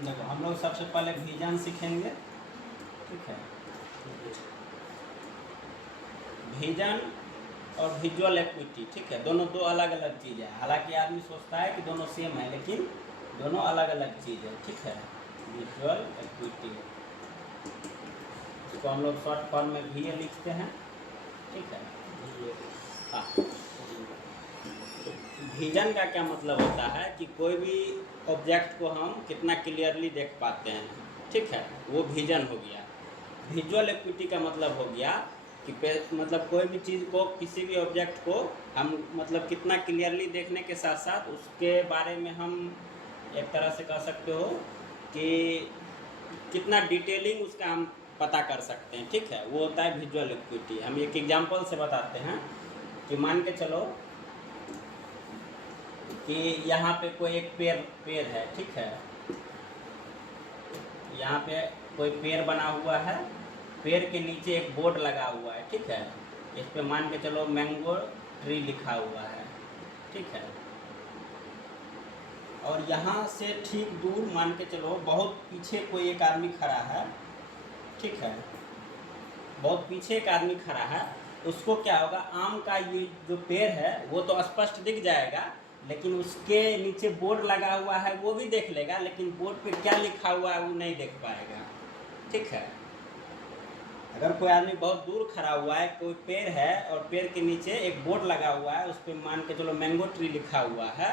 देखो हम लोग सबसे पहले विजन सीखेंगे, ठीक है। विजन और विजुअल एक्विटी, ठीक है, दोनों दो अलग अलग चीज़ है। हालांकि आदमी सोचता है कि दोनों सेम है, लेकिन दोनों अलग अलग चीज़ है, ठीक है। विजुअल एक्विटी, इसको हम लोग शॉर्ट फॉर्म में भी लिखते हैं, ठीक है। हाँ, विजन का क्या मतलब होता है कि कोई भी ऑब्जेक्ट को हम कितना क्लियरली देख पाते हैं, ठीक है, वो विजन हो गया। विजुअल एक्विटी का मतलब हो गया कि मतलब कोई भी चीज़ को, किसी भी ऑब्जेक्ट को हम मतलब कितना क्लियरली देखने के साथ साथ उसके बारे में हम एक तरह से कह सकते हो कि कितना डिटेलिंग उसका हम पता कर सकते हैं, ठीक है, वो होता है विजुअल एक्विटी। हम एक एग्जांपल से बताते हैं कि मान के चलो कि यहाँ पे कोई एक पेड़ है, ठीक है। यहाँ पे कोई पेड़ बना हुआ है, पेड़ के नीचे एक बोर्ड लगा हुआ है, ठीक है। इस पे मान के चलो मैंगो ट्री लिखा हुआ है, ठीक है। और यहाँ से ठीक दूर मान के चलो बहुत पीछे कोई एक आदमी खड़ा है, ठीक है, बहुत पीछे एक आदमी खड़ा है। उसको क्या होगा, आम का ये जो पेड़ है वो तो स्पष्ट दिख जाएगा, लेकिन उसके नीचे बोर्ड लगा हुआ है वो भी देख लेगा, लेकिन बोर्ड पे क्या लिखा हुआ है वो नहीं देख पाएगा, ठीक है। अगर कोई आदमी बहुत दूर खड़ा हुआ है, कोई पेड़ है और पेड़ के नीचे एक बोर्ड लगा हुआ है, उस पर मान के चलो मैंगो ट्री लिखा हुआ है,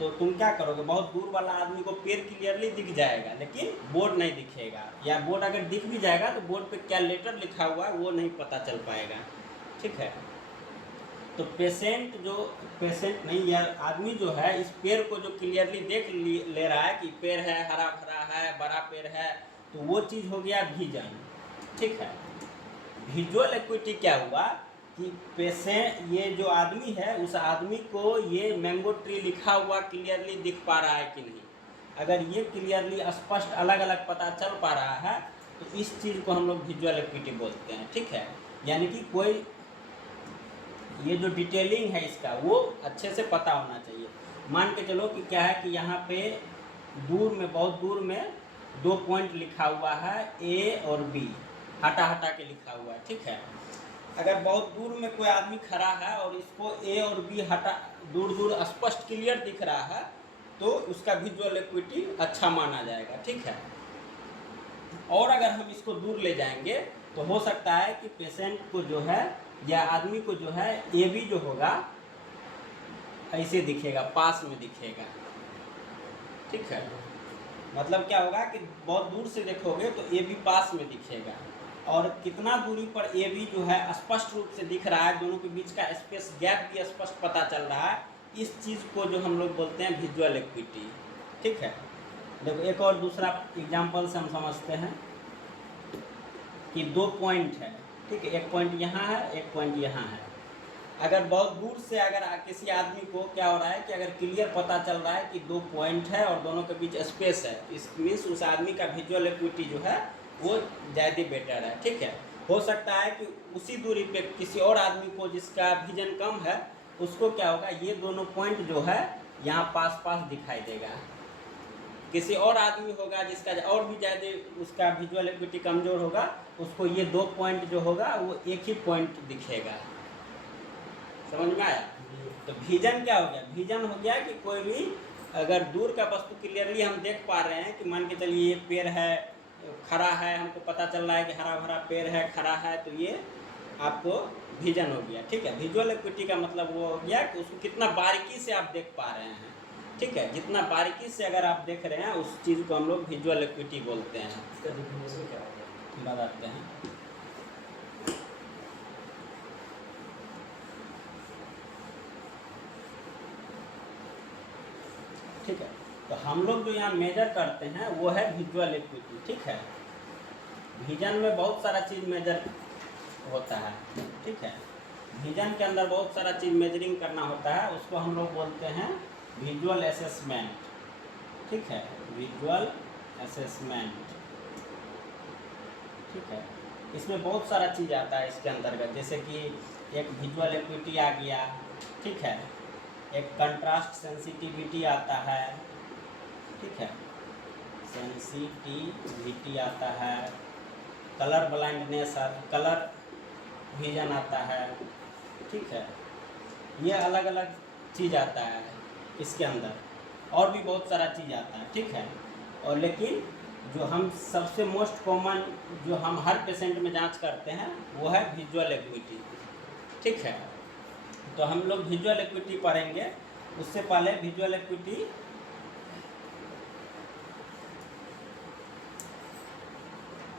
तो तुम क्या करोगे, बहुत दूर वाला आदमी को पेड़ क्लियरली दिख जाएगा लेकिन बोर्ड नहीं दिखेगा, या बोर्ड अगर दिख भी जाएगा तो बोर्ड पे क्या लेटर लिखा हुआ है वो नहीं पता चल पाएगा, ठीक है। तो पेशेंट नहीं, या आदमी जो है इस पेड़ को जो क्लियरली देख ले रहा है कि पेड़ है, हरा भरा है, बड़ा पेड़ है, तो वो चीज़ हो गया विजन, ठीक है। विजुअल एक्विटी क्या हुआ कि पेशेंट, ये जो आदमी है उस आदमी को ये मैंगो ट्री लिखा हुआ क्लियरली दिख पा रहा है कि नहीं। अगर ये क्लियरली स्पष्ट अलग अलग पता चल पा रहा है तो इस चीज़ को हम लोग विजुअल एक्विटी बोलते हैं, ठीक है। यानी कि कोई ये जो डिटेलिंग है इसका वो अच्छे से पता होना चाहिए। मान के चलो कि क्या है कि यहाँ पे दूर में, बहुत दूर में 2 पॉइंट लिखा हुआ है, ए और बी, हटा हटा के लिखा हुआ है, ठीक है। अगर बहुत दूर में कोई आदमी खड़ा है और इसको ए और बी हटा, दूर दूर स्पष्ट क्लियर दिख रहा है, तो उसका विजुअल एक्विटी अच्छा माना जाएगा, ठीक है। और अगर हम इसको दूर ले जाएंगे तो हो सकता है कि पेशेंट को जो है या आदमी को जो है ए बी जो होगा ऐसे दिखेगा, पास में दिखेगा, ठीक है। मतलब क्या होगा कि बहुत दूर से देखोगे तो ए बी पास में दिखेगा, और कितना दूरी पर ए बी जो है स्पष्ट रूप से दिख रहा है, दोनों के बीच का स्पेस गैप भी स्पष्ट पता चल रहा है, इस चीज़ को जो हम लोग बोलते हैं विजुअल एक्विटी, ठीक है। देखो एक और दूसरा एग्जाम्पल से हम समझते हैं कि 2 पॉइंट है, ठीक है, एक पॉइंट यहाँ है, एक पॉइंट यहाँ है। अगर बहुत दूर से अगर किसी आदमी को क्या हो रहा है कि अगर क्लियर पता चल रहा है कि 2 पॉइंट है और दोनों के बीच स्पेस है, इस मीन्स उस आदमी का विजुअल एक्विटी जो है वो ज़्यादा बेटर है, ठीक है। हो सकता है कि उसी दूरी पे किसी और आदमी को जिसका विजन कम है, उसको क्या होगा, ये दोनों पॉइंट जो है यहाँ पास पास दिखाई देगा। किसी और आदमी होगा जिसका और भी ज़्यादा उसका विजुअल एक्विटी कमज़ोर होगा, उसको ये 2 पॉइंट जो होगा वो एक ही पॉइंट दिखेगा। समझ में आया? तो विजन क्या हो गया, विजन हो गया कि कोई भी अगर दूर का वस्तु क्लियरली हम देख पा रहे हैं कि मान के चलिए ये पेड़ है, खड़ा है, हमको पता चल रहा है कि हरा भरा पेड़ है, खड़ा है, तो ये आपको विजन हो गया, ठीक है। विजुअल एक्विटी का मतलब वो हो गया कि उसको कितना बारीकी से आप देख पा रहे हैं, ठीक है। जितना बारीकी से अगर आप देख रहे हैं उस चीज़ को हम लोग विजुअल एक्विटी बोलते हैं। इसका डिफिनेशन क्या होता है? बताते हैं। ठीक है, तो हम लोग जो यहाँ मेजर करते हैं वो है विजुअल एक्विटी, ठीक है। विजन में बहुत सारा चीज़ मेजर होता है, ठीक है। विजन के अंदर बहुत सारा चीज़ मेजरिंग करना होता है, उसको हम लोग बोलते हैं विजुअल असेसमेंट, ठीक है, विजुअल असेसमेंट, ठीक है। इसमें बहुत सारा चीज़ आता है इसके अंतर्गत, जैसे कि एक विजुअल एक्विटी आ गया, ठीक है, एक कंट्रास्ट सेंसिटिविटी आता है, ठीक है, सेंसिटिविटी आता है, कलर ब्लाइंडनेस, कलर विजन आता है, ठीक है। ये अलग अलग चीज़ आता है इसके अंदर, और भी बहुत सारा चीज़ आता है, ठीक है। और लेकिन जो हम सबसे मोस्ट कॉमन जो हम हर पेशेंट में जांच करते हैं वो है विजुअल एक्विटी, ठीक है। तो हम लोग विजुअल एक्विटी पढ़ेंगे। उससे पहले विजुअल एक्विटी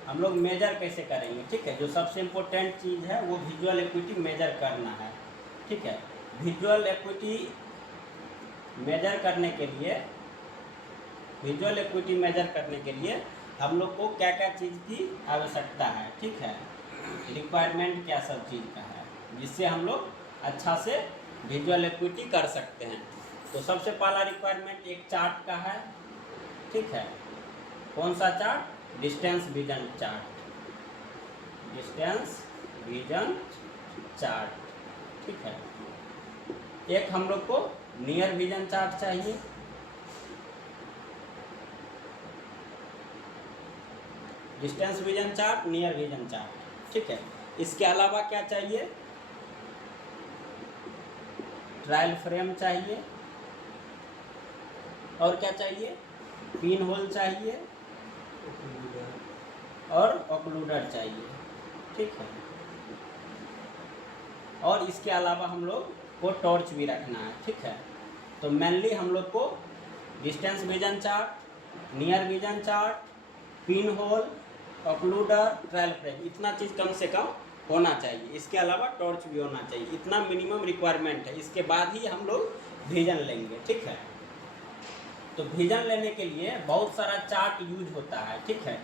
हम लोग मेजर कैसे करेंगे, ठीक है। जो सबसे इम्पोर्टेंट चीज़ है वो विजुअल एक्विटी मेजर करना है, ठीक है। विजुअल एक्विटी मेजर करने के लिए, विजुअल एक्विटी मेजर करने के लिए हम लोग को क्या क्या चीज़ की आवश्यकता है, ठीक है। रिक्वायरमेंट क्या सब चीज़ का है जिससे हम लोग अच्छा से विजुअल एक्विटी कर सकते हैं। तो सबसे पहला रिक्वायरमेंट एक चार्ट का है, ठीक है। कौन सा chart? Distance vision chart, distance vision chart, ठीक है। एक हम लोग को नियर विजन चार्ट चाहिए, distance vision chart, near vision chart, ठीक है। इसके अलावा क्या चाहिए? ट्रायल फ्रेम चाहिए, और क्या चाहिए? पिन होल चाहिए और ऑक्लूडर चाहिए, ठीक है। और इसके अलावा हम लोग को टॉर्च भी रखना है, ठीक है। तो मेनली हम लोग को distance vision chart, near vision chart, pin hole, occluder, trial frame, इतना चीज़ कम से कम होना चाहिए। इसके अलावा टॉर्च भी होना चाहिए, इतना मिनिमम रिक्वायरमेंट है। इसके बाद ही हम लोग विजन लेंगे, ठीक है। तो विजन लेने के लिए बहुत सारा चार्ट यूज होता है, ठीक है।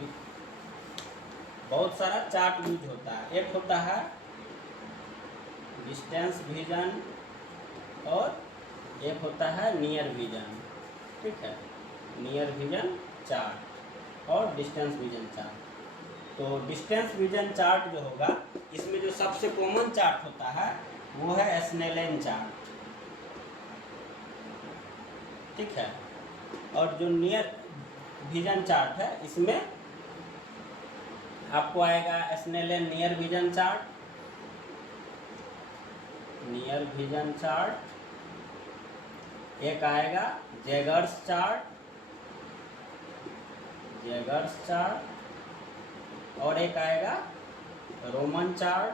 बहुत सारा चार्ट यूज होता है। एक होता है डिस्टेंस विजन और एक होता है नियर विजन, ठीक है। नियर विजन चार्ट और डिस्टेंस विजन चार्ट। तो डिस्टेंस विजन चार्ट जो होगा, इसमें जो सबसे कॉमन चार्ट होता है वो है स्नेलन चार्ट, ठीक है। और जो नियर विजन चार्ट है इसमें आपको आएगा Snellen near vision chart, near vision chart, एक आएगा जैगर्स चार्ट, जैगर्स चार्ट, और एक आएगा रोमन चार्ट,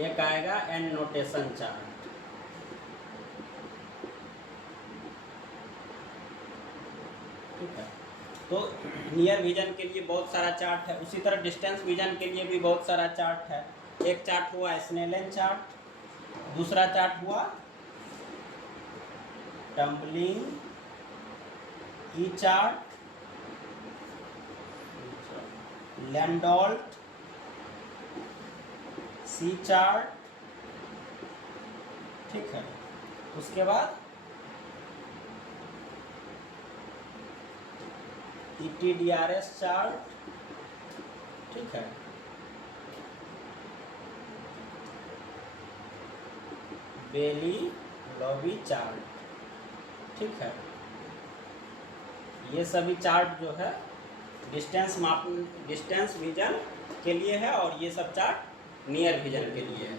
एक आएगा एंड नोटेशन चार्ट, ठीक है। तो नियर विजन के लिए बहुत सारा चार्ट है, उसी तरह डिस्टेंस विजन के लिए भी बहुत सारा चार्ट है। एक चार्ट हुआ स्नेलन चार्ट, दूसरा चार्ट हुआ टम्बलिंग ई चार्ट, लैंडोल्ट सी चार्ट, ठीक है। उसके बाद ETDRS चार्ट, ठीक है। बेली लॉबी चार्ट, ठीक है। ये सभी चार्ट जो है डिस्टेंस विजन के लिए है और ये सब चार्ट नियर विजन के लिए है,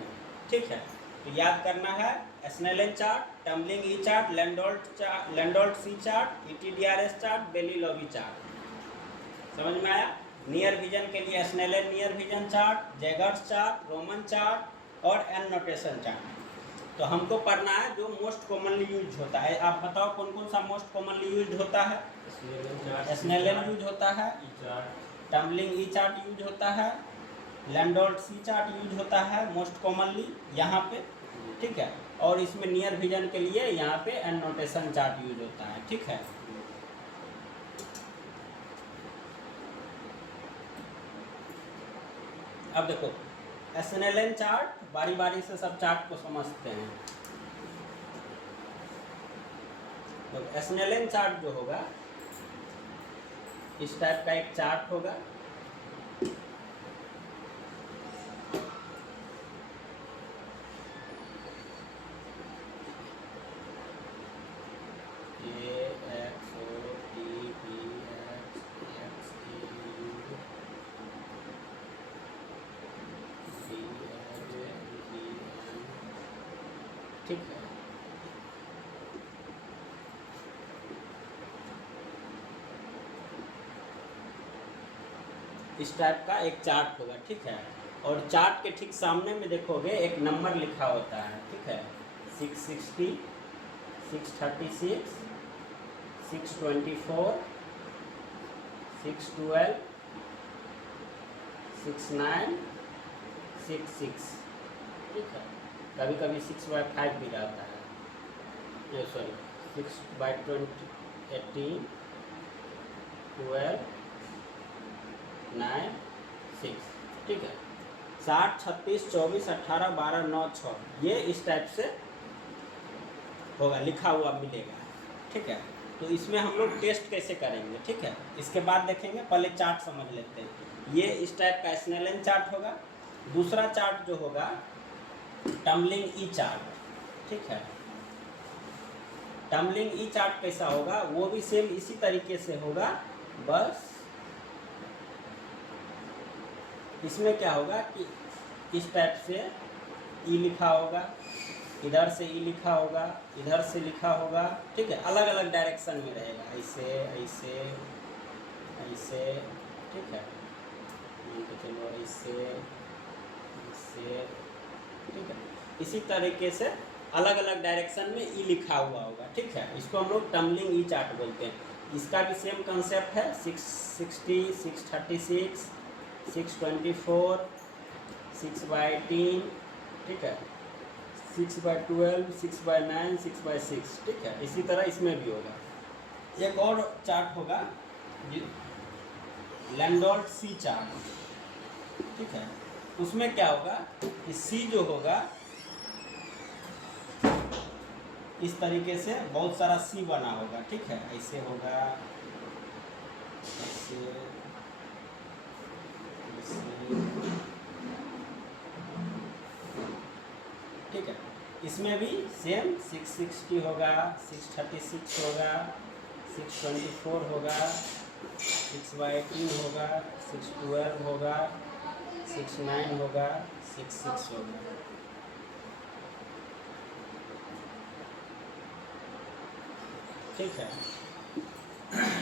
ठीक है। तो याद करना है स्नेलन चार्ट, टम्बलिंग ई चार्ट, लैंडोल्ट सी चार्ट, ETDRS चार्ट, बेली लॉबी चार्ट। समझ में आया? नियर विजन के लिए Snellen near vision chart, Jaeger's chart, Roman chart और एन नोटेशन चार्ट। तो हमको पढ़ना है जो मोस्ट कॉमनली यूज होता है। आप बताओ कौन कौन सा मोस्ट कॉमनली यूज होता है? स्नेलन यूज होता है, टम्बलिंग ई चार्ट यूज होता है, लैंडोल्ट सी चार्ट यूज होता है मोस्ट कॉमनली यहाँ पे, ठीक है। और इसमें नियर विजन के लिए यहाँ पे एन नोटेशन चार्ट यूज होता है, ठीक है। अब देखो स्नेलन चार्ट, बारी बारी से सब चार्ट को समझते हैं। तो स्नेलन चार्ट जो होगा इस टाइप का एक चार्ट होगा, ये ठीक है। इस टाइप का एक चार्ट होगा, ठीक है। और चार्ट के ठीक सामने में देखोगे एक नंबर लिखा होता है, ठीक है। 660, 636, 624, 612, 69, 66, ठीक है। कभी कभी 6/5 भी रहता है, ये सॉरी 6/20, 18, 12, 9, 6, ठीक है। 60, 36, 24, 18, 12, 9, 6, ये इस टाइप से होगा, लिखा हुआ मिलेगा, ठीक है। तो इसमें हम लोग टेस्ट कैसे करेंगे, ठीक है, इसके बाद देखेंगे। पहले चार्ट समझ लेते हैं। ये इस टाइप का स्नेलन चार्ट होगा। दूसरा चार्ट जो होगा टम्बलिंग ई चार्ट, ठीक है। टम्बलिंग ई चार्ट कैसा होगा, वो भी सेम इसी तरीके से होगा, बस इसमें क्या होगा कि इस टाइप से ई लिखा होगा, इधर से ई लिखा होगा, इधर से लिखा होगा, ठीक है। अलग अलग डायरेक्शन में रहेगा, ऐसे ऐसे ऐसे, ठीक है। मान के चलो ऐसे ऐसे, ठीक है। इसी तरीके से अलग अलग डायरेक्शन में ई लिखा हुआ होगा, ठीक है। इसको हम लोग टम्बलिंग ई चार्ट बोलते हैं। इसका भी सेम कंसेप्ट है। 660, 636, 624, 6/18, ठीक है, 6/12, 6/9, 6/6, ठीक है। इसी तरह इसमें भी होगा। एक और चार्ट होगा लैंडोल्ट सी चार्ट, ठीक है। उसमें क्या होगा कि सी जो होगा इस तरीके से बहुत सारा सी बना होगा, ठीक है। ऐसे होगा, ऐसे, ठीक है। इसमें भी सेम 660 होगा, 636 होगा, 624 होगा, 6/18 होगा, 612 होगा, 69 होगा, 66 होगा, ठीक है।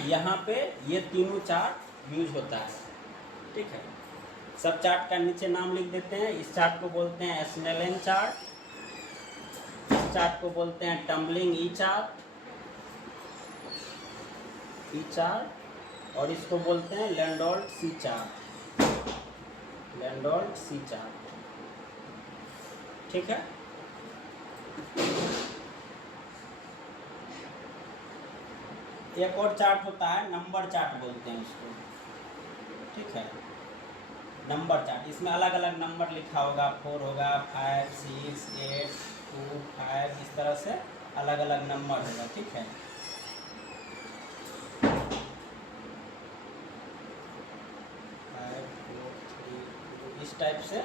यहाँ पे ये तीनों चार्ट यूज होता है, ठीक है। सब चार्ट का नीचे नाम लिख देते हैं। इस चार्ट को बोलते हैं स्नेलन चार्ट, इस चार्ट को बोलते हैं टम्बलिंग ई चार्ट, और इसको बोलते हैं लैंडोल्ट सी चार्ट, लैंडोल्ट सी चार्ट, ठीक है। एक और चार्ट होता है, नंबर चार्ट बोलते हैं उसको, ठीक है। नंबर चार्ट, इसमें अलग अलग नंबर लिखा होगा, 4 होगा, 5, 6, 8, 2, 5, इस तरह से अलग अलग नंबर होगा, ठीक है। 5, 4, 3, इस टाइप से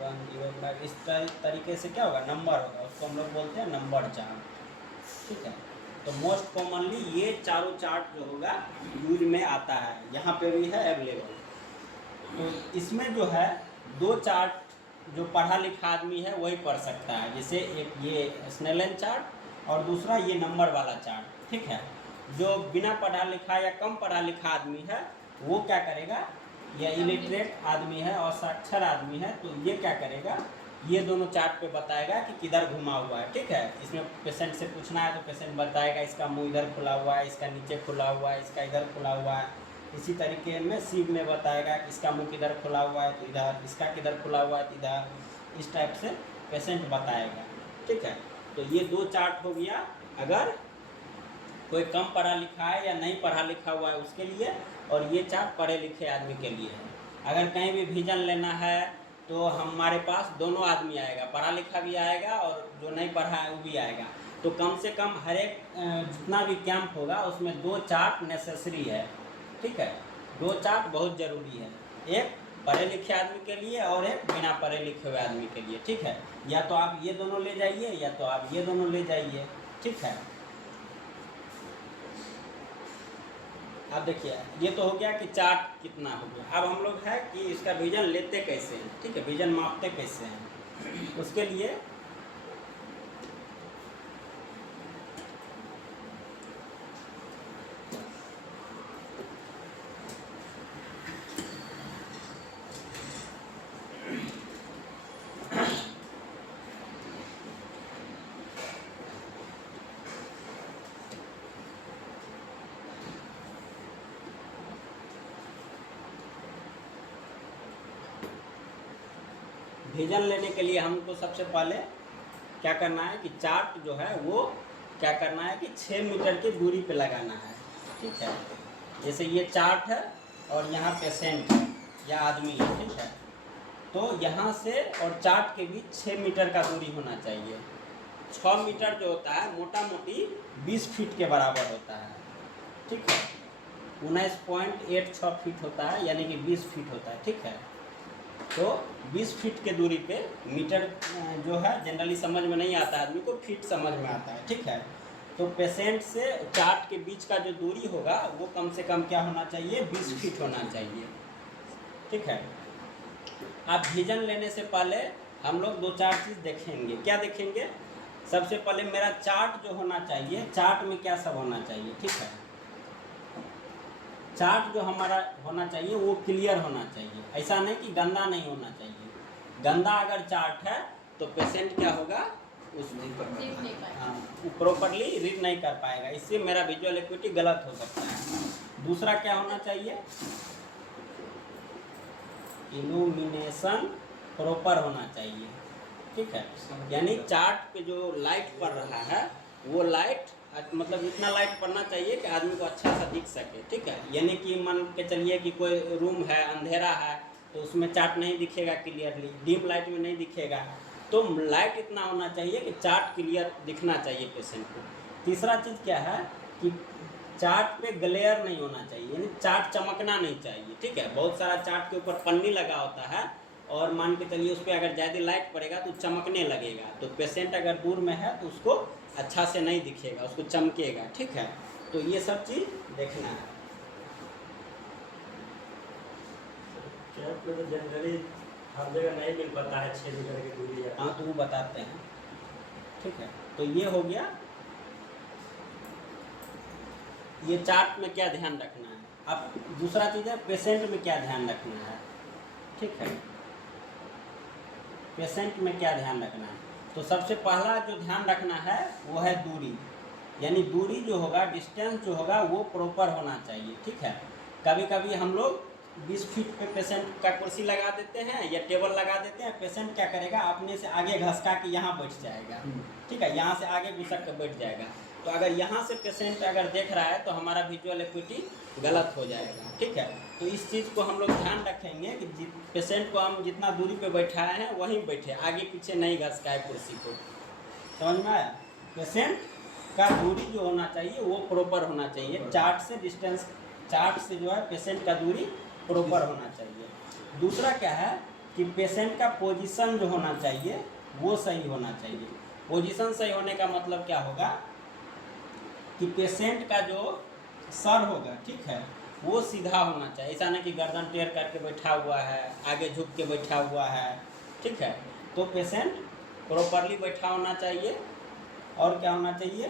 1, 0, 5, इस तरीके से क्या होगा, नंबर होगा, उसको हम लोग बोलते हैं नंबर चार्ट, ठीक है। तो मोस्ट कॉमनली ये चारों चार्ट जो होगा यूज में आता है, यहाँ पे भी है अवेलेबल। तो इसमें जो है दो चार्ट जो पढ़ा लिखा आदमी है वही पढ़ सकता है, जैसे एक ये स्नेलन चार्ट और दूसरा ये नंबर वाला चार्ट, ठीक है। जो बिना पढ़ा लिखा या कम पढ़ा लिखा आदमी है वो क्या करेगा, या इलिटरेट आदमी है और साक्षर आदमी है, तो ये क्या करेगा, ये दोनों चार्ट पे बताएगा कि किधर घुमा हुआ है, ठीक है। इसमें पेशेंट से पूछना है तो पेशेंट बताएगा इसका मुंह इधर खुला हुआ है, इसका नीचे खुला हुआ है, इसका इधर खुला हुआ है। इसी तरीके में सीब में बताएगा कि इसका मुंह किधर खुला हुआ है तो इधर, इसका किधर खुला हुआ है तो इधर, इस टाइप से पेशेंट बताएगा, ठीक है। तो ये दो चार्ट हो गया अगर कोई कम पढ़ा लिखा है या नहीं पढ़ा लिखा हुआ है उसके लिए, और ये चार्ट पढ़े लिखे आदमी के लिए है। अगर कहीं भी विजन लेना है तो हमारे पास दोनों आदमी आएगा, पढ़ा लिखा भी आएगा और जो नहीं पढ़ा है वो भी आएगा। तो कम से कम हर एक जितना भी कैंप होगा उसमें दो चार्ट नेसेसरी है, ठीक है। दो चार्ट बहुत ज़रूरी है, एक पढ़े लिखे आदमी के लिए और एक बिना पढ़े लिखे हुए आदमी के लिए, ठीक है। या तो आप ये दोनों ले जाइए या तो आप ये दोनों ले जाइए, ठीक है। अब देखिए ये तो हो गया कि चार्ट कितना हो गया। अब हम लोग है कि इसका विजन लेते कैसे हैं, ठीक है, विजन मापते कैसे हैं। उसके लिए विजन लेने के लिए हमको सबसे पहले क्या करना है कि चार्ट जो है वो क्या करना है कि 6 मीटर की दूरी पे लगाना है, ठीक है। जैसे ये चार्ट है और यहाँ पेशेंट है या आदमी है, ठीक है। तो यहाँ से और चार्ट के बीच 6 मीटर का दूरी होना चाहिए। 6 मीटर जो होता है मोटा मोटी 20 फीट के बराबर होता है, ठीक है। 19.86 फीट होता है, यानी कि 20 फीट होता है, ठीक है। तो 20 फीट के दूरी पे मीटर जो है जनरली समझ में नहीं आता आदमी को, फीट समझ में आता है, ठीक है। तो पेशेंट से चार्ट के बीच का जो दूरी होगा वो कम से कम क्या होना चाहिए, 20 फीट होना चाहिए, ठीक है। आप विजन लेने से पहले हम लोग 2-4 चीज़ देखेंगे। क्या देखेंगे? सबसे पहले मेरा चार्ट जो होना चाहिए, चार्ट में क्या सब होना चाहिए, ठीक है। चार्ट जो हमारा होना चाहिए वो क्लियर होना चाहिए, ऐसा नहीं कि गंदा नहीं होना चाहिए। गंदा अगर चार्ट है तो पेशेंट क्या होगा, उसमें प्रॉपरली रीड नहीं कर पाएगा, इससे मेरा विजुअल एक्टिविटी गलत हो सकता है। दूसरा क्या होना चाहिए, इल्यूमिनेशन प्रॉपर होना चाहिए, ठीक है। यानी चार्ट पे जो लाइट पड़ रहा है वो लाइट मतलब इतना लाइट पड़ना चाहिए कि आदमी को अच्छा सा दिख सके, ठीक है। यानी कि मान के चलिए कि कोई रूम है, अंधेरा है, तो उसमें चार्ट नहीं दिखेगा क्लियरली, डीम लाइट में नहीं दिखेगा, तो लाइट इतना होना चाहिए कि चार्ट क्लियर दिखना चाहिए पेशेंट को। तीसरा चीज़ क्या है कि चार्ट पे ग्लेयर नहीं होना चाहिए, यानी चार्ट चमकना नहीं चाहिए, ठीक है। बहुत सारा चार्ट के ऊपर पन्नी लगा होता है और मान के चलिए उस पर अगर ज़्यादा लाइट पड़ेगा तो चमकने लगेगा, तो पेशेंट अगर दूर में है तो उसको अच्छा से नहीं दिखेगा, उसको चमकेगा, ठीक है। तो ये सब चीज़ देखना है। कैंप में तो जनरली हर जगह नहीं मिल पाता है 6 मीटर की दूरी है। हाँ, तो वो बताते हैं, ठीक है। तो ये हो गया, ये चार्ट में क्या ध्यान रखना है। अब दूसरा चीज़ है पेशेंट में क्या ध्यान रखना है, ठीक है। पेशेंट में क्या ध्यान रखना है, तो सबसे पहला जो ध्यान रखना है वो है दूरी, यानी दूरी जो होगा, डिस्टेंस जो होगा वो प्रॉपर होना चाहिए, ठीक है। कभी कभी हम लोग 20 फीट पे पेशेंट का कुर्सी लगा देते हैं या टेबल लगा देते हैं, पेशेंट क्या करेगा, अपने से आगे घसका के यहाँ बैठ जाएगा, ठीक है, यहाँ से आगे घुसक के बैठ जाएगा। तो अगर यहाँ से पेशेंट अगर देख रहा है तो हमारा विजुअल एक्टिविटी गलत हो जाएगा, ठीक है। तो इस चीज़ को हम लोग ध्यान रखेंगे कि पेशेंट को हम जितना दूरी पे बैठाए हैं वहीं बैठे, आगे पीछे नहीं घसकाए कुर्सी को, समझ में आया। पेशेंट का दूरी जो होना चाहिए वो प्रॉपर होना चाहिए, चार्ट से डिस्टेंस, चार्ट से जो है पेशेंट का दूरी प्रॉपर होना चाहिए। दूसरा क्या है कि पेशेंट का पोजीशन जो होना चाहिए वो सही होना चाहिए। पोजीशन सही होने का मतलब क्या होगा कि पेशेंट का जो सर होगा, ठीक है, वो सीधा होना चाहिए, ऐसा नहीं कि गर्दन टेढ़ करके बैठा हुआ है, आगे झुक के बैठा हुआ है, ठीक है। तो पेशेंट प्रॉपरली बैठा होना चाहिए। और क्या होना चाहिए,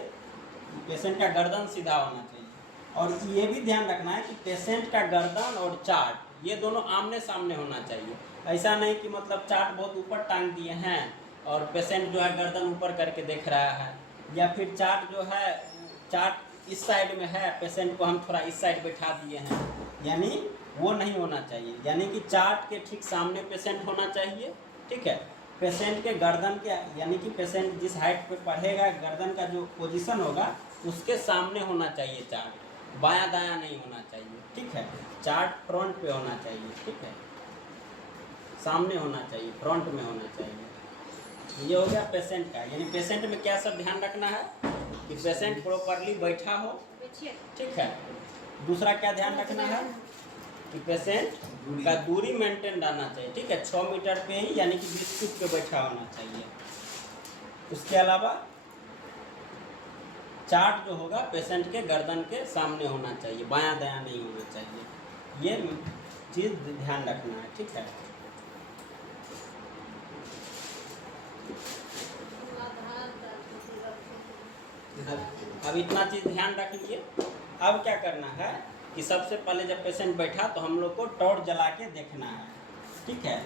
पेशेंट का गर्दन सीधा होना चाहिए। और ये भी ध्यान रखना है कि पेशेंट का गर्दन और चार्ट ये दोनों आमने सामने होना चाहिए। ऐसा नहीं कि मतलब चार्ट बहुत ऊपर टांग दिए हैं और पेशेंट जो है गर्दन ऊपर करके देख रहा है, या फिर चार्ट जो है, चार्ट इस साइड में है, पेशेंट को हम थोड़ा इस साइड बैठा दिए हैं, यानी वो नहीं होना चाहिए। यानी कि चार्ट के ठीक सामने पेशेंट होना चाहिए, ठीक है। पेशेंट के गर्दन के, यानी कि पेशेंट जिस हाइट पे पढ़ेगा, गर्दन का जो पोजीशन होगा उसके सामने होना चाहिए चार्ट, बायां दायां नहीं होना चाहिए, ठीक है। चार्ट फ्रंट पे होना चाहिए, ठीक है, सामने होना चाहिए, फ्रंट में होना चाहिए। ये हो गया पेशेंट का। यानी पेशेंट में क्या सब ध्यान रखना है कि पेशेंट प्रॉपरली बैठा हो, ठीक है। दूसरा क्या ध्यान रखना है कि पेशेंट का दूरी मेंटेन रहना चाहिए, ठीक है, 6 मीटर पे ही, यानी कि 20 फीट पे बैठा होना चाहिए। उसके अलावा चार्ट जो होगा पेशेंट के गर्दन के सामने होना चाहिए, बायां दायां नहीं होना चाहिए। ये चीज़ ध्यान रखना है, ठीक है। अब इतना चीज़ ध्यान रख लिए। अब क्या करना है कि सबसे पहले जब पेशेंट बैठा तो हम लोग को टॉर्च जला के देखना है, ठीक है।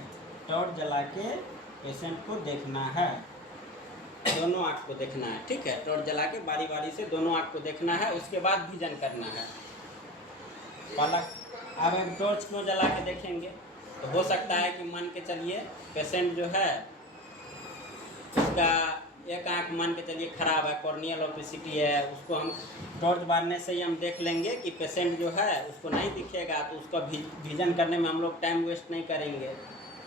टॉर्च जला के पेशेंट को देखना है, दोनों आँख को देखना है, ठीक है। टॉर्च जला के बारी बारी से दोनों आँख को देखना है, उसके बाद विजन करना है। पहला अब एक टॉर्च क्यों जला के देखेंगे तो हो सकता है कि मान के चलिए पेशेंट जो है उसका एक आंख मान के चलिए खराब है, कॉर्नियल ओपेसिटी है, उसको हम टॉर्च मारने से ही हम देख लेंगे कि पेशेंट जो है उसको नहीं दिखेगा, तो उसका विजन करने में हम लोग टाइम वेस्ट नहीं करेंगे।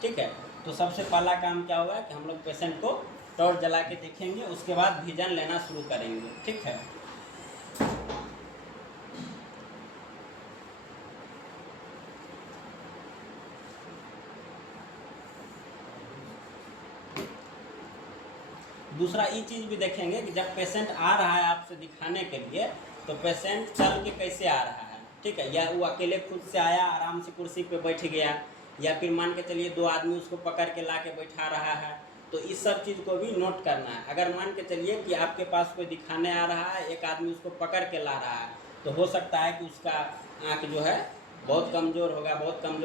ठीक है, तो सबसे पहला काम क्या होगा कि हम लोग पेशेंट को टॉर्च जला के देखेंगे, उसके बाद विजन लेना शुरू करेंगे। ठीक है, दूसरा ये चीज़ भी देखेंगे कि जब पेशेंट आ रहा है आपसे दिखाने के लिए, तो पेशेंट चल के कैसे आ रहा है। ठीक है, या वो अकेले खुद से आया, आराम से कुर्सी पे बैठ गया, या फिर मान के चलिए 2 आदमी उसको पकड़ के ला के बैठा रहा है। तो इस सब चीज़ को भी नोट करना है। अगर मान के चलिए कि आपके पास कोई दिखाने आ रहा है, एक आदमी उसको पकड़ के ला रहा है, तो हो सकता है कि उसका आँख जो है बहुत कमज़ोर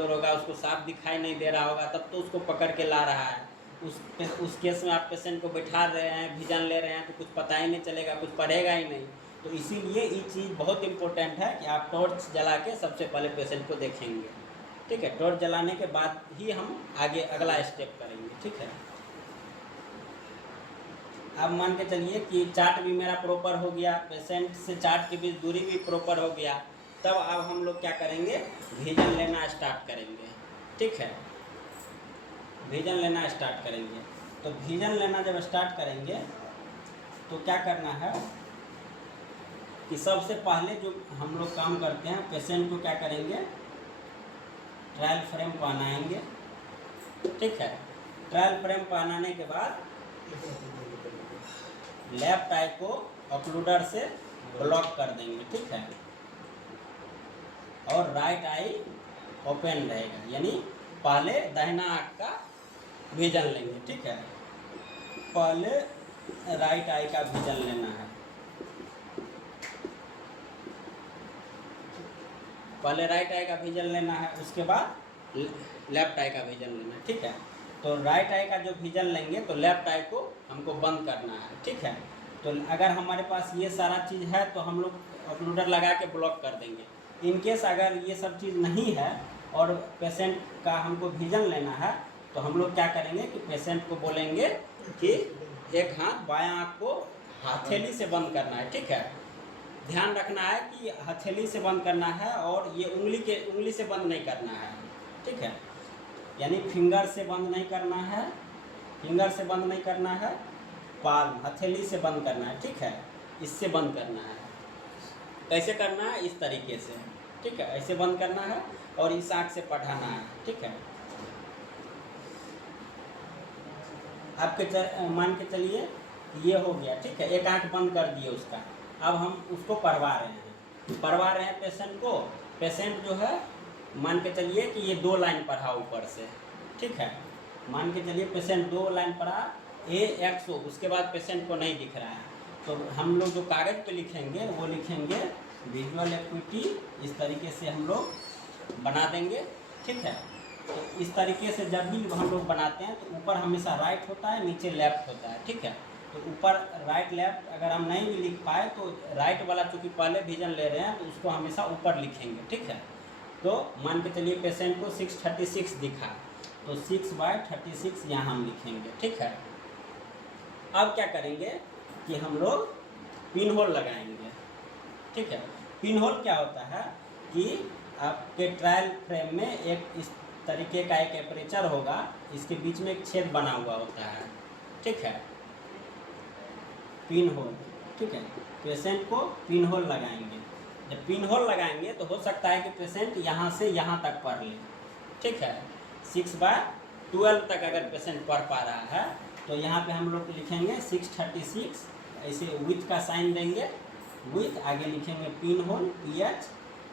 होगा, उसको साफ दिखाई नहीं दे रहा होगा, तब तो उसको पकड़ के ला रहा है। उस केस में आप पेशेंट को बैठा रहे हैं, विजन ले रहे हैं, तो कुछ पता ही नहीं चलेगा, कुछ पढ़ेगा ही नहीं। तो इसीलिए ये चीज़ बहुत इम्पोर्टेंट है कि आप टॉर्च जला के सबसे पहले पेशेंट को देखेंगे। ठीक है, टॉर्च जलाने के बाद ही हम आगे अगला स्टेप करेंगे। ठीक है, अब मान के चलिए कि चार्ट भी मेरा प्रॉपर हो गया, पेशेंट से चार्ट के बीच दूरी भी प्रॉपर हो गया, तब अब हम लोग क्या करेंगे, विजन लेना स्टार्ट करेंगे। ठीक है, विजन लेना स्टार्ट करेंगे। तो विजन लेना जब स्टार्ट करेंगे तो क्या करना है कि सबसे पहले जो हम लोग काम करते हैं, पेशेंट को क्या करेंगे, ट्रायल फ्रेम पहनाएंगे। ठीक है, ट्रायल फ्रेम पहनाने के बाद लेफ्ट आई को ऑक्लूडर से ब्लॉक कर देंगे। ठीक है, और राइट आई ओपन रहेगा, यानी पहले दाहिना आँख का विजन लेंगे। ठीक है, पहले राइट आई का विजन लेना है, पहले राइट आई का विजन लेना है, उसके बाद लेफ्ट आई का विजन लेना है। ठीक है, तो राइट आई का जो विजन लेंगे तो लेफ्ट आई को हमको बंद करना है। ठीक है, तो अगर हमारे पास ये सारा चीज़ है तो हम लोग ऑक्लूडर लगा के ब्लॉक कर देंगे। इनकेस अगर ये सब चीज़ नहीं है और पेशेंट का हमको विजन लेना है, तो हम लोग क्या करेंगे कि पेशेंट को बोलेंगे कि एक हाथ बायां आँख को हथेली से बंद करना है। ठीक है, ध्यान रखना है कि हथेली से बंद करना है और ये उंगली से बंद नहीं करना है। ठीक है, यानी फिंगर से बंद नहीं करना है, फिंगर से बंद नहीं करना है, पाल्म हथेली से बंद करना है। ठीक है, इससे बंद करना है। कैसे करना है, इस तरीके से। ठीक है, ऐसे बंद करना है और इस आँख से पढ़ाना है। ठीक है, आपके मान के चलिए ये हो गया। ठीक है, एक आँख बंद कर दिए उसका, अब हम उसको पढ़वा रहे हैं पेशेंट को। पेशेंट जो है मान के चलिए कि ये 2 लाइन पढ़ा ऊपर से। ठीक है, मान के चलिए पेशेंट 2 लाइन पढ़ा, AXO, उसके बाद पेशेंट को नहीं दिख रहा है, तो हम लोग जो कागज़ पे लिखेंगे वो लिखेंगे विजुअल एक्टिविटी, इस तरीके से हम लोग बना देंगे। ठीक है, तो इस तरीके से जब भी हम लोग बनाते हैं तो ऊपर हमेशा राइट होता है, नीचे लेफ्ट होता है। ठीक है, तो ऊपर राइट लेफ्ट अगर हम नहीं भी लिख पाए तो राइट वाला चूँकि पहले विजन ले रहे हैं तो उसको हमेशा ऊपर लिखेंगे। ठीक है, तो मान के चलिए पेशेंट को 636 दिखा, तो 6/36 यहाँ हम लिखेंगे। ठीक है, अब क्या करेंगे कि हम लोग पिन होल लगाएंगे। ठीक है, पिन होल क्या होता है कि आपके ट्रायल फ्रेम में एक इस तरीके का एक एपरेचर होगा, इसके बीच में एक छेद बना हुआ होता है। ठीक है, पिन होल। ठीक है, पेशेंट को पिन होल लगाएंगे। जब पिन होल लगाएंगे तो हो सकता है कि पेशेंट यहाँ से यहाँ तक पढ़ ले। ठीक है, 6/12 तक अगर पेशेंट पढ़ पा रहा है तो यहाँ पे हम लोग लिखेंगे 636, ऐसे विथ का साइन देंगे, विथ आगे लिखेंगे पिन होल PH।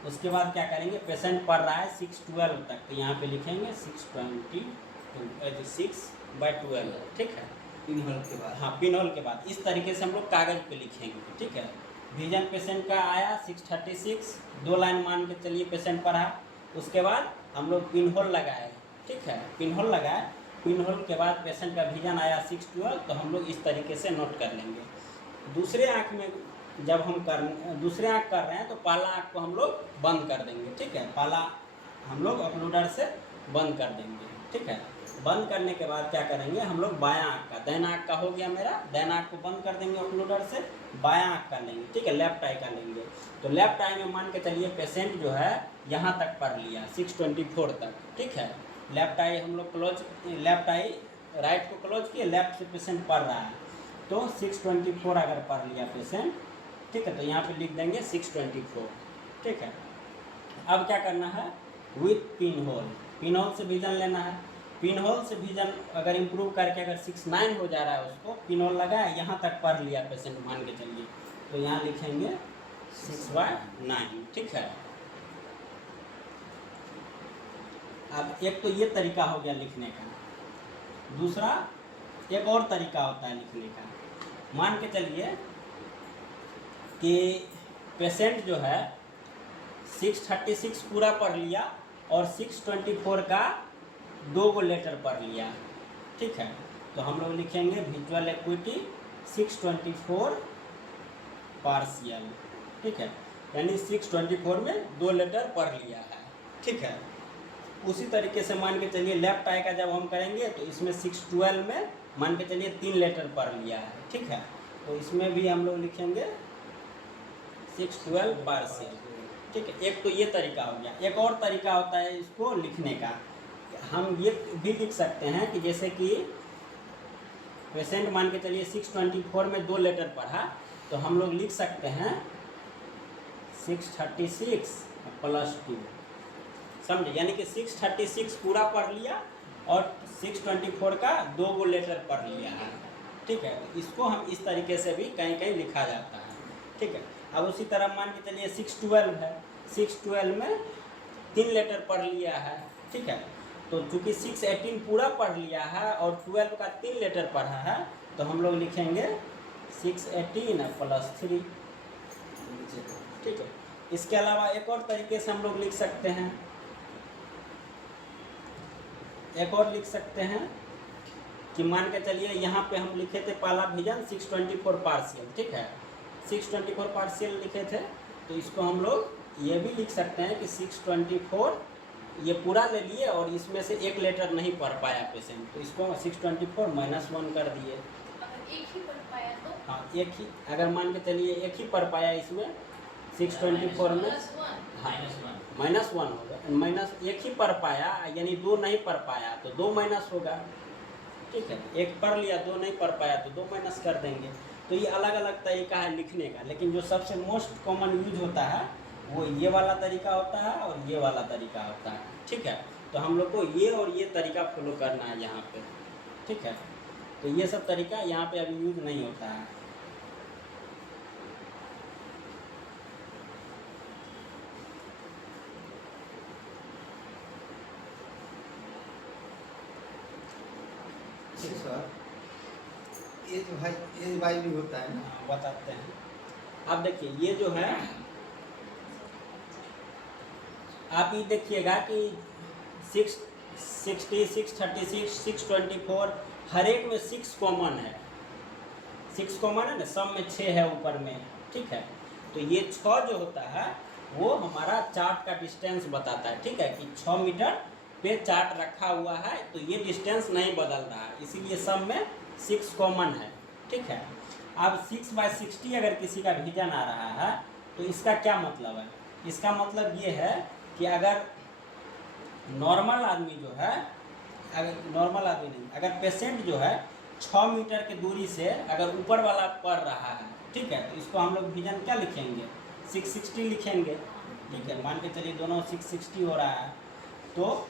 उसके बाद क्या करेंगे, पेशेंट पढ़ रहा है 6/12 तक, तो यहाँ पे लिखेंगे 6/12। ठीक है, पिन होल के बाद, हाँ, पिन होल के बाद इस तरीके से हम लोग कागज़ पे लिखेंगे। ठीक है, विजन पेशेंट का आया 636, 2 लाइन मान के चलिए पेशेंट पढ़ा, उसके बाद हम लोग पिन होल लगाए। ठीक है, पिन होल लगाए, पिन होल के बाद पेशेंट का विजन आया 6/12, तो हम लोग इस तरीके से नोट कर लेंगे। दूसरे आँख में जब हम दूसरे आँख कर रहे हैं तो पहला आँख को हम लोग बंद कर देंगे। ठीक है, पहला हम लोग ऑक्लूडर से बंद कर देंगे, ठीक है। बंद करने के बाद क्या करेंगे हम लोग, बायां आँख का, दाहिना आँख का हो गया मेरा, दाहिना आँख को बंद कर देंगे ऑक्लूडर से, बायां आँख का लेंगे, ठीक है, लेफ्ट आई का लेंगे। तो लेफ्ट आई में मान के चलिए पेशेंट जो है यहाँ तक पढ़ लिया 624 तक, ठीक है। लेफ्ट आई हम लोग क्लोज, लेफ्ट आई राइट को क्लोज किए, लेफ्ट से पेशेंट पढ़ रहा है, तो 624 अगर पढ़ लिया पेशेंट, ठीक है, तो यहाँ पे लिख देंगे 624, ठीक है। अब क्या करना है, with pin hole, pin hole से विजन लेना है। पिन होल से विजन अगर इम्प्रूव करके अगर 6/9 हो जा रहा है, उसको पिन होल लगाया, यहाँ तक पढ़ लिया पेशेंट मान के चलिए, तो यहाँ लिखेंगे 6/9, ठीक है। अब एक तो ये तरीका हो गया लिखने का। दूसरा एक और तरीका होता है लिखने का, मान के चलिए कि पेशेंट जो है 636 पूरा पढ़ लिया और 624 का 2 गो लेटर पढ़ लिया, ठीक है। तो हम लोग लिखेंगे विजुअल एक्विटी 624 पार्शियल, ठीक है, यानी 624 में 2 लेटर पढ़ लिया है, ठीक है। उसी तरीके से मान के चलिए लेफ्ट आई का जब हम करेंगे तो इसमें 612 में मान के चलिए 3 लेटर पढ़ लिया है, ठीक है। तो इसमें भी हम लोग लिखेंगे 612 पार्शियल, ठीक है। एक तो ये तरीका हो गया। एक और तरीका होता है इसको लिखने का, हम ये भी लिख सकते हैं कि जैसे कि पेशेंट मान के चलिए 624 में 2 लेटर पढ़ा, तो हम लोग लिख सकते हैं 636 + 2, समझे, यानी कि 636 पूरा पढ़ लिया और 624 का 2 गो लेटर पढ़ लिया है, ठीक है। इसको हम इस तरीके से भी कहीं कहीं लिखा जाता है, ठीक है। अब उसी तरह मान के चलिए 612 है, 612 में 3 लेटर पढ़ लिया है, ठीक है। तो चूँकि 618 पूरा पढ़ लिया है और 12 का 3 लेटर पढ़ा है, तो हम लोग लिखेंगे 618 + 3, ठीक है। इसके अलावा एक और तरीके से हम लोग लिख सकते हैं, एक और लिख सकते हैं कि मान के चलिए यहाँ पे हम लिखे थे पहला विजन 624 पार्शियल, ठीक है, 624 पार्शियल लिखे थे, तो इसको हम लोग ये भी लिख सकते हैं कि 624 ये पूरा ले लिए और इसमें से 1 लेटर नहीं पढ़ पाया पेशेंट, तो इसको 624 -1 कर दिए। अगर एक ही पढ़ पाया तो? हाँ, एक ही, अगर मान के चलिए एक ही पढ़ पाया इसमें 624 में, हाँ -1 होगा, माइनस एक ही पढ़ पाया यानी 2 नहीं पढ़ पाया तो 2 माइनस होगा, ठीक है। एक पढ़ लिया 2 नहीं पढ़ पाया तो 2 माइनस कर देंगे। तो ये अलग अलग तरीका है लिखने का, लेकिन जो सबसे मोस्ट कॉमन यूज होता है वो ये वाला तरीका होता है और ये वाला तरीका होता है, ठीक है। तो हम लोग को ये और ये तरीका फॉलो करना है यहाँ पे, ठीक है। तो ये सब तरीका यहाँ पे अभी यूज नहीं होता है। सर ये जो है ये वाई भी होता है ना, बताते हैं। अब देखिए ये जो है, आप ये देखिएगा कि 660, 636, 624 हर एक में 6 कॉमन है, 6 कॉमन है ना, सब में 6 है ऊपर में, ठीक है। तो ये 6 जो होता है वो हमारा चार्ट का डिस्टेंस बताता है, ठीक है, कि 6 मीटर पे चार्ट रखा हुआ है, तो ये डिस्टेंस नहीं बदल रहा है, इसीलिए सब में 6 कॉमन है, ठीक है। अब 6/60 अगर किसी का विजन आ रहा है तो इसका क्या मतलब है, इसका मतलब ये है कि अगर नॉर्मल आदमी जो है, अगर नॉर्मल आदमी नहीं, अगर पेशेंट जो है 6 मीटर की दूरी से अगर ऊपर वाला पढ़ रहा है, ठीक है, तो इसको हम लोग विजन क्या लिखेंगे, 660 लिखेंगे, ठीक है। मान के चलिए दोनों 660 हो रहा है, तो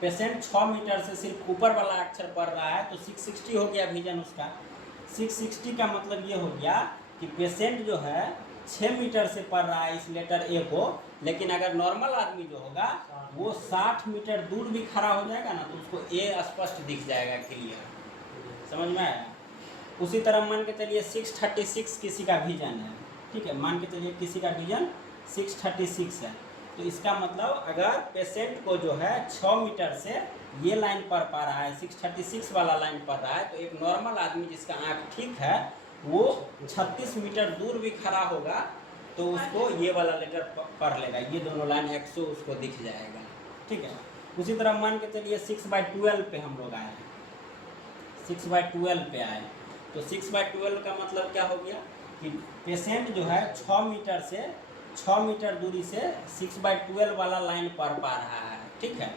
पेशेंट 6 मीटर से सिर्फ ऊपर वाला अक्षर पढ़ रहा है तो 660 हो गया विजन उसका। 660 का मतलब ये हो गया कि पेशेंट जो है 6 मीटर से पढ़ रहा है इस लेटर ए को, लेकिन अगर नॉर्मल आदमी जो होगा वो 60 मीटर दूर भी खड़ा हो जाएगा ना तो उसको ए स्पष्ट दिख जाएगा, क्लियर, समझ में आया। उसी तरह मान के चलिए 636 किसी का विजन है, ठीक है, मान के चलिए किसी का विजन 636 है, तो इसका मतलब अगर पेशेंट को जो है 6 मीटर से ये लाइन पढ़ पा रहा है, 636 वाला लाइन पढ़ रहा है, तो एक नॉर्मल आदमी जिसका आँख ठीक है वो 36 मीटर दूर भी खड़ा होगा, तो उसको ये वाला लेटर पढ़ लेगा, ये दोनों लाइन एक्सो उसको दिख जाएगा। ठीक है, उसी तरह मान के चलिए 6/12 पे हम लोग आए, 6/12 पे आए, तो 6/12 का मतलब क्या हो गया कि पेशेंट जो है 6 मीटर से 6 मीटर दूरी से 6/12 वाला लाइन पढ़ पा रहा है। ठीक है,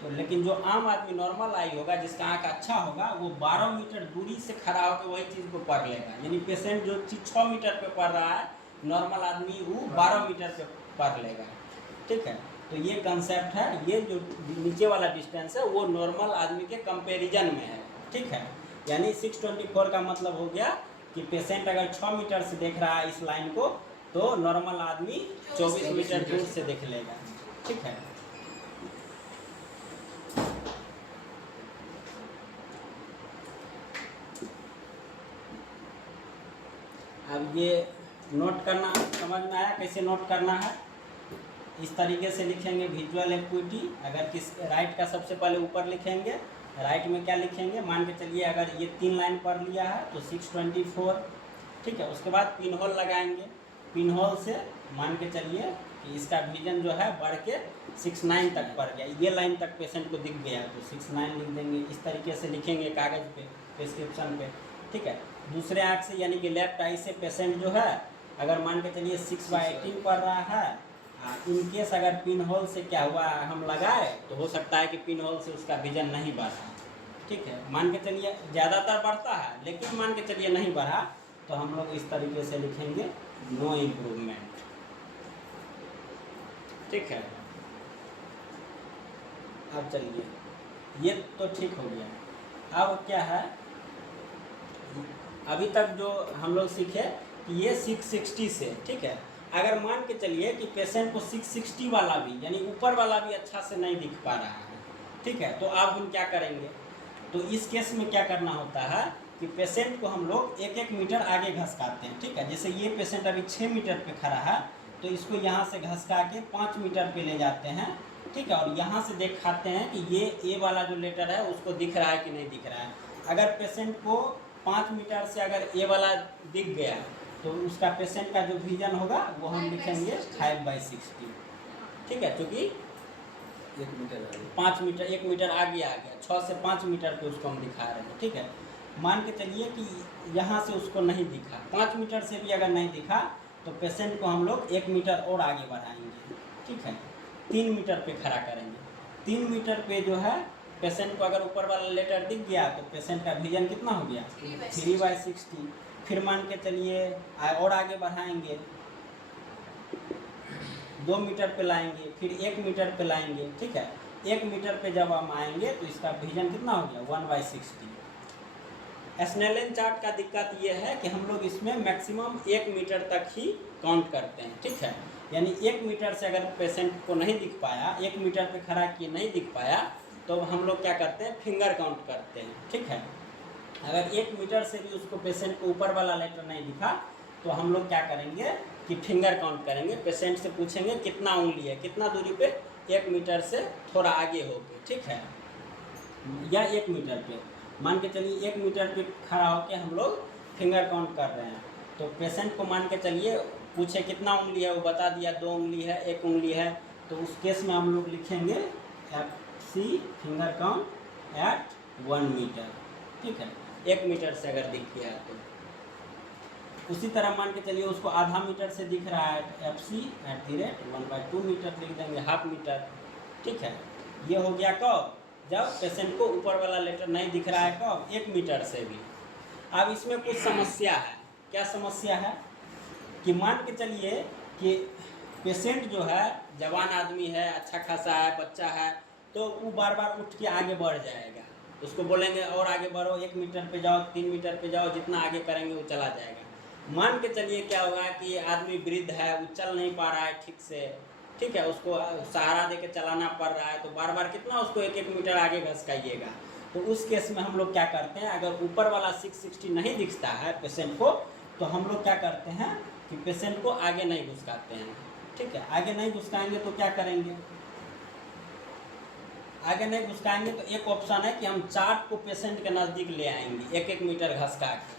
तो लेकिन जो आम आदमी नॉर्मल आई होगा, जिसका आँख अच्छा होगा, वो 12 मीटर दूरी से खड़ा होकर वही चीज़ को पढ़ लेगा। यानी पेशेंट जो चीज़ 6 मीटर पे पढ़ रहा है, नॉर्मल आदमी वो 12 मीटर पे पढ़ लेगा। ठीक है, तो ये कंसेप्ट है, ये जो नीचे वाला डिस्टेंस है वो नॉर्मल आदमी के कंपैरिजन में है। ठीक है, यानी 624 का मतलब हो गया कि पेशेंट अगर 6 मीटर से देख रहा है इस लाइन को, तो नॉर्मल आदमी 24 मीटर दूर से देख लेगा। ठीक है, अब ये नोट करना समझ में आया कैसे नोट करना है। इस तरीके से लिखेंगे विजुअल एक्टिविटी। अगर किस राइट का सबसे पहले ऊपर लिखेंगे, राइट में क्या लिखेंगे, मान के चलिए अगर ये 3 लाइन पढ़ लिया है तो 624। ठीक है, उसके बाद पिन होल लगाएंगे, पिन होल से मान के चलिए कि इसका विजन जो है बढ़ के 69 तक पड़ गया, ये लाइन तक पेशेंट को दिख गया तो 69 लिख देंगे। इस तरीके से लिखेंगे कागज़ पे, प्रिस्क्रिप्शन पे। ठीक है, दूसरे आँख से यानी कि लेफ्ट आई से पेशेंट जो है अगर मान के चलिए 6/18 पढ़ रहा है, इन केस अगर पिन होल से क्या हुआ हम लगाए तो हो सकता है कि पिन होल से उसका विजन नहीं बढ़ा। ठीक है, मान के चलिए ज़्यादातर बढ़ता है, लेकिन मान के चलिए नहीं बढ़ा तो हम लोग इस तरीके से लिखेंगे नो इम्प्रूवमेंट। ठीक है, अब चलिए ये तो ठीक हो गया। अब क्या है, अभी तक जो हम लोग सीखे कि ये 660 से, ठीक है, अगर मान के चलिए कि पेशेंट को 660 वाला भी यानी ऊपर वाला भी अच्छा से नहीं दिख पा रहा है। ठीक है, तो अब हम क्या करेंगे, तो इस केस में क्या करना होता है कि पेशेंट को हम लोग 1-1 मीटर आगे घसकाते हैं। ठीक है, जैसे ये पेशेंट अभी 6 मीटर पे खड़ा है तो इसको यहाँ से घसका के 5 मीटर पे ले जाते हैं। ठीक है, और यहाँ से दिखाते हैं कि ये ए वाला जो लेटर है उसको दिख रहा है कि नहीं दिख रहा है। अगर पेशेंट को 5 मीटर से अगर ए वाला दिख गया तो उसका पेशेंट का जो विजन होगा वो हम लिखेंगे 5/60। ठीक है, क्योंकि 1 मीटर आगे, 5 मीटर 1 मीटर आगे आ गया, 6 से 5 मीटर पे उसको हम दिखा रहे हैं। ठीक है, मान के चलिए कि यहाँ से उसको नहीं दिखा, 5 मीटर से भी अगर नहीं दिखा तो पेशेंट को हम लोग 1 मीटर और आगे बढ़ाएंगे। ठीक है, 3 मीटर पे खड़ा करेंगे। 3 मीटर पे जो है पेशेंट को अगर ऊपर वाला लेटर दिख गया तो पेशेंट का विजन कितना हो गया 3/60। फिर मान के चलिए और आगे बढ़ाएंगे, 2 मीटर पे लाएंगे, फिर 1 मीटर पे लाएंगे। ठीक है, 1 मीटर पे जब हम आएंगे तो इसका विजन कितना हो गया 1/60। स्नेलन चार्ट का दिक्कत ये है कि हम लोग इसमें मैक्सिमम 1 मीटर तक ही काउंट करते हैं। ठीक है, यानी 1 मीटर से अगर पेशेंट को नहीं दिख पाया, 1 मीटर पे खड़ा किए नहीं दिख पाया तो हम लोग क्या करते हैं, फिंगर काउंट करते हैं। ठीक है, अगर 1 मीटर से भी उसको पेशेंट को ऊपर वाला लेटर नहीं दिखा तो हम लोग क्या करेंगे कि फिंगर काउंट करेंगे। पेशेंट से पूछेंगे कितना उंगली है, कितना दूरी पे, 1 मीटर से थोड़ा आगे होके। ठीक है, या 1 मीटर पे मान के चलिए 1 मीटर पे खड़ा होके हम लोग फिंगर काउंट कर रहे हैं। तो पेशेंट को मान के चलिए पूछे कितना उंगली है, वो बता दिया 2 उंगली है, 1 उंगली है, तो उस केस में हम लोग लिखेंगे FC finger count at 1 metre. ठीक है, 1 मीटर से अगर दिख गया तो उसी तरह मान के चलिए उसको आधा मीटर से दिख रहा है, FC @ 1/2 मीटर लिख देंगे, हाफ मीटर। ठीक है, ये हो गया कब, जब पेशेंट को ऊपर वाला लेटर नहीं दिख रहा है, कब 1 मीटर से भी। अब इसमें कुछ समस्या है। क्या समस्या है कि मान के चलिए कि पेशेंट जो है जवान आदमी है, अच्छा खासा है, बच्चा है, तो वो बार बार उठ के आगे बढ़ जाएगा। उसको बोलेंगे और आगे बढ़ो, 1 मीटर पे जाओ, 3 मीटर पे जाओ, जितना आगे करेंगे वो चला जाएगा। मान के चलिए क्या होगा कि आदमी वृद्ध है, वो चल नहीं पा रहा है ठीक से। ठीक है, उसको सहारा दे के चलाना पड़ रहा है, तो बार बार कितना उसको 1-1 मीटर आगे घसकाइएगा। तो उस केस में हम लोग क्या करते हैं, अगर ऊपर वाला 660 नहीं दिखता है पेशेंट को तो हम लोग क्या करते हैं कि पेशेंट को आगे नहीं घुसकाते हैं। ठीक है, आगे नहीं घुसकाएंगे तो क्या करेंगे, आगे नहीं घुसकाएंगे तो एक ऑप्शन है कि हम चार्ट को पेशेंट के नज़दीक ले आएंगे 1-1 मीटर घसका के।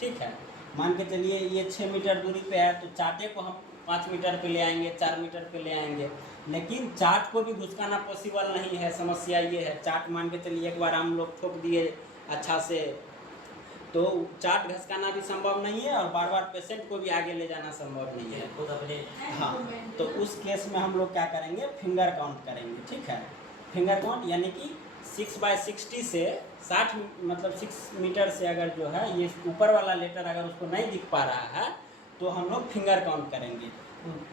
ठीक है, मान के चलिए ये 6 मीटर दूरी पे है तो चार्टे को हम 5 मीटर पे ले आएंगे, 4 मीटर पे ले आएंगे, लेकिन चार्ट को भी घुसकाना पॉसिबल नहीं है। समस्या ये है, चार्ट मान के चलिए एक बार हम लोग ठोक दिए अच्छा से, तो चार्ट घसकाना भी संभव नहीं है और बार बार पेशेंट को भी आगे ले जाना संभव नहीं है। खुद अपने हाँ, तो उस केस में हम लोग क्या करेंगे, फिंगर काउंट करेंगे। ठीक है, फिंगर काउंट यानी कि 6/60 से 60 मतलब 6 मीटर से अगर जो है ये ऊपर वाला लेटर अगर उसको नहीं दिख पा रहा है तो हम लोग फिंगर काउंट करेंगे।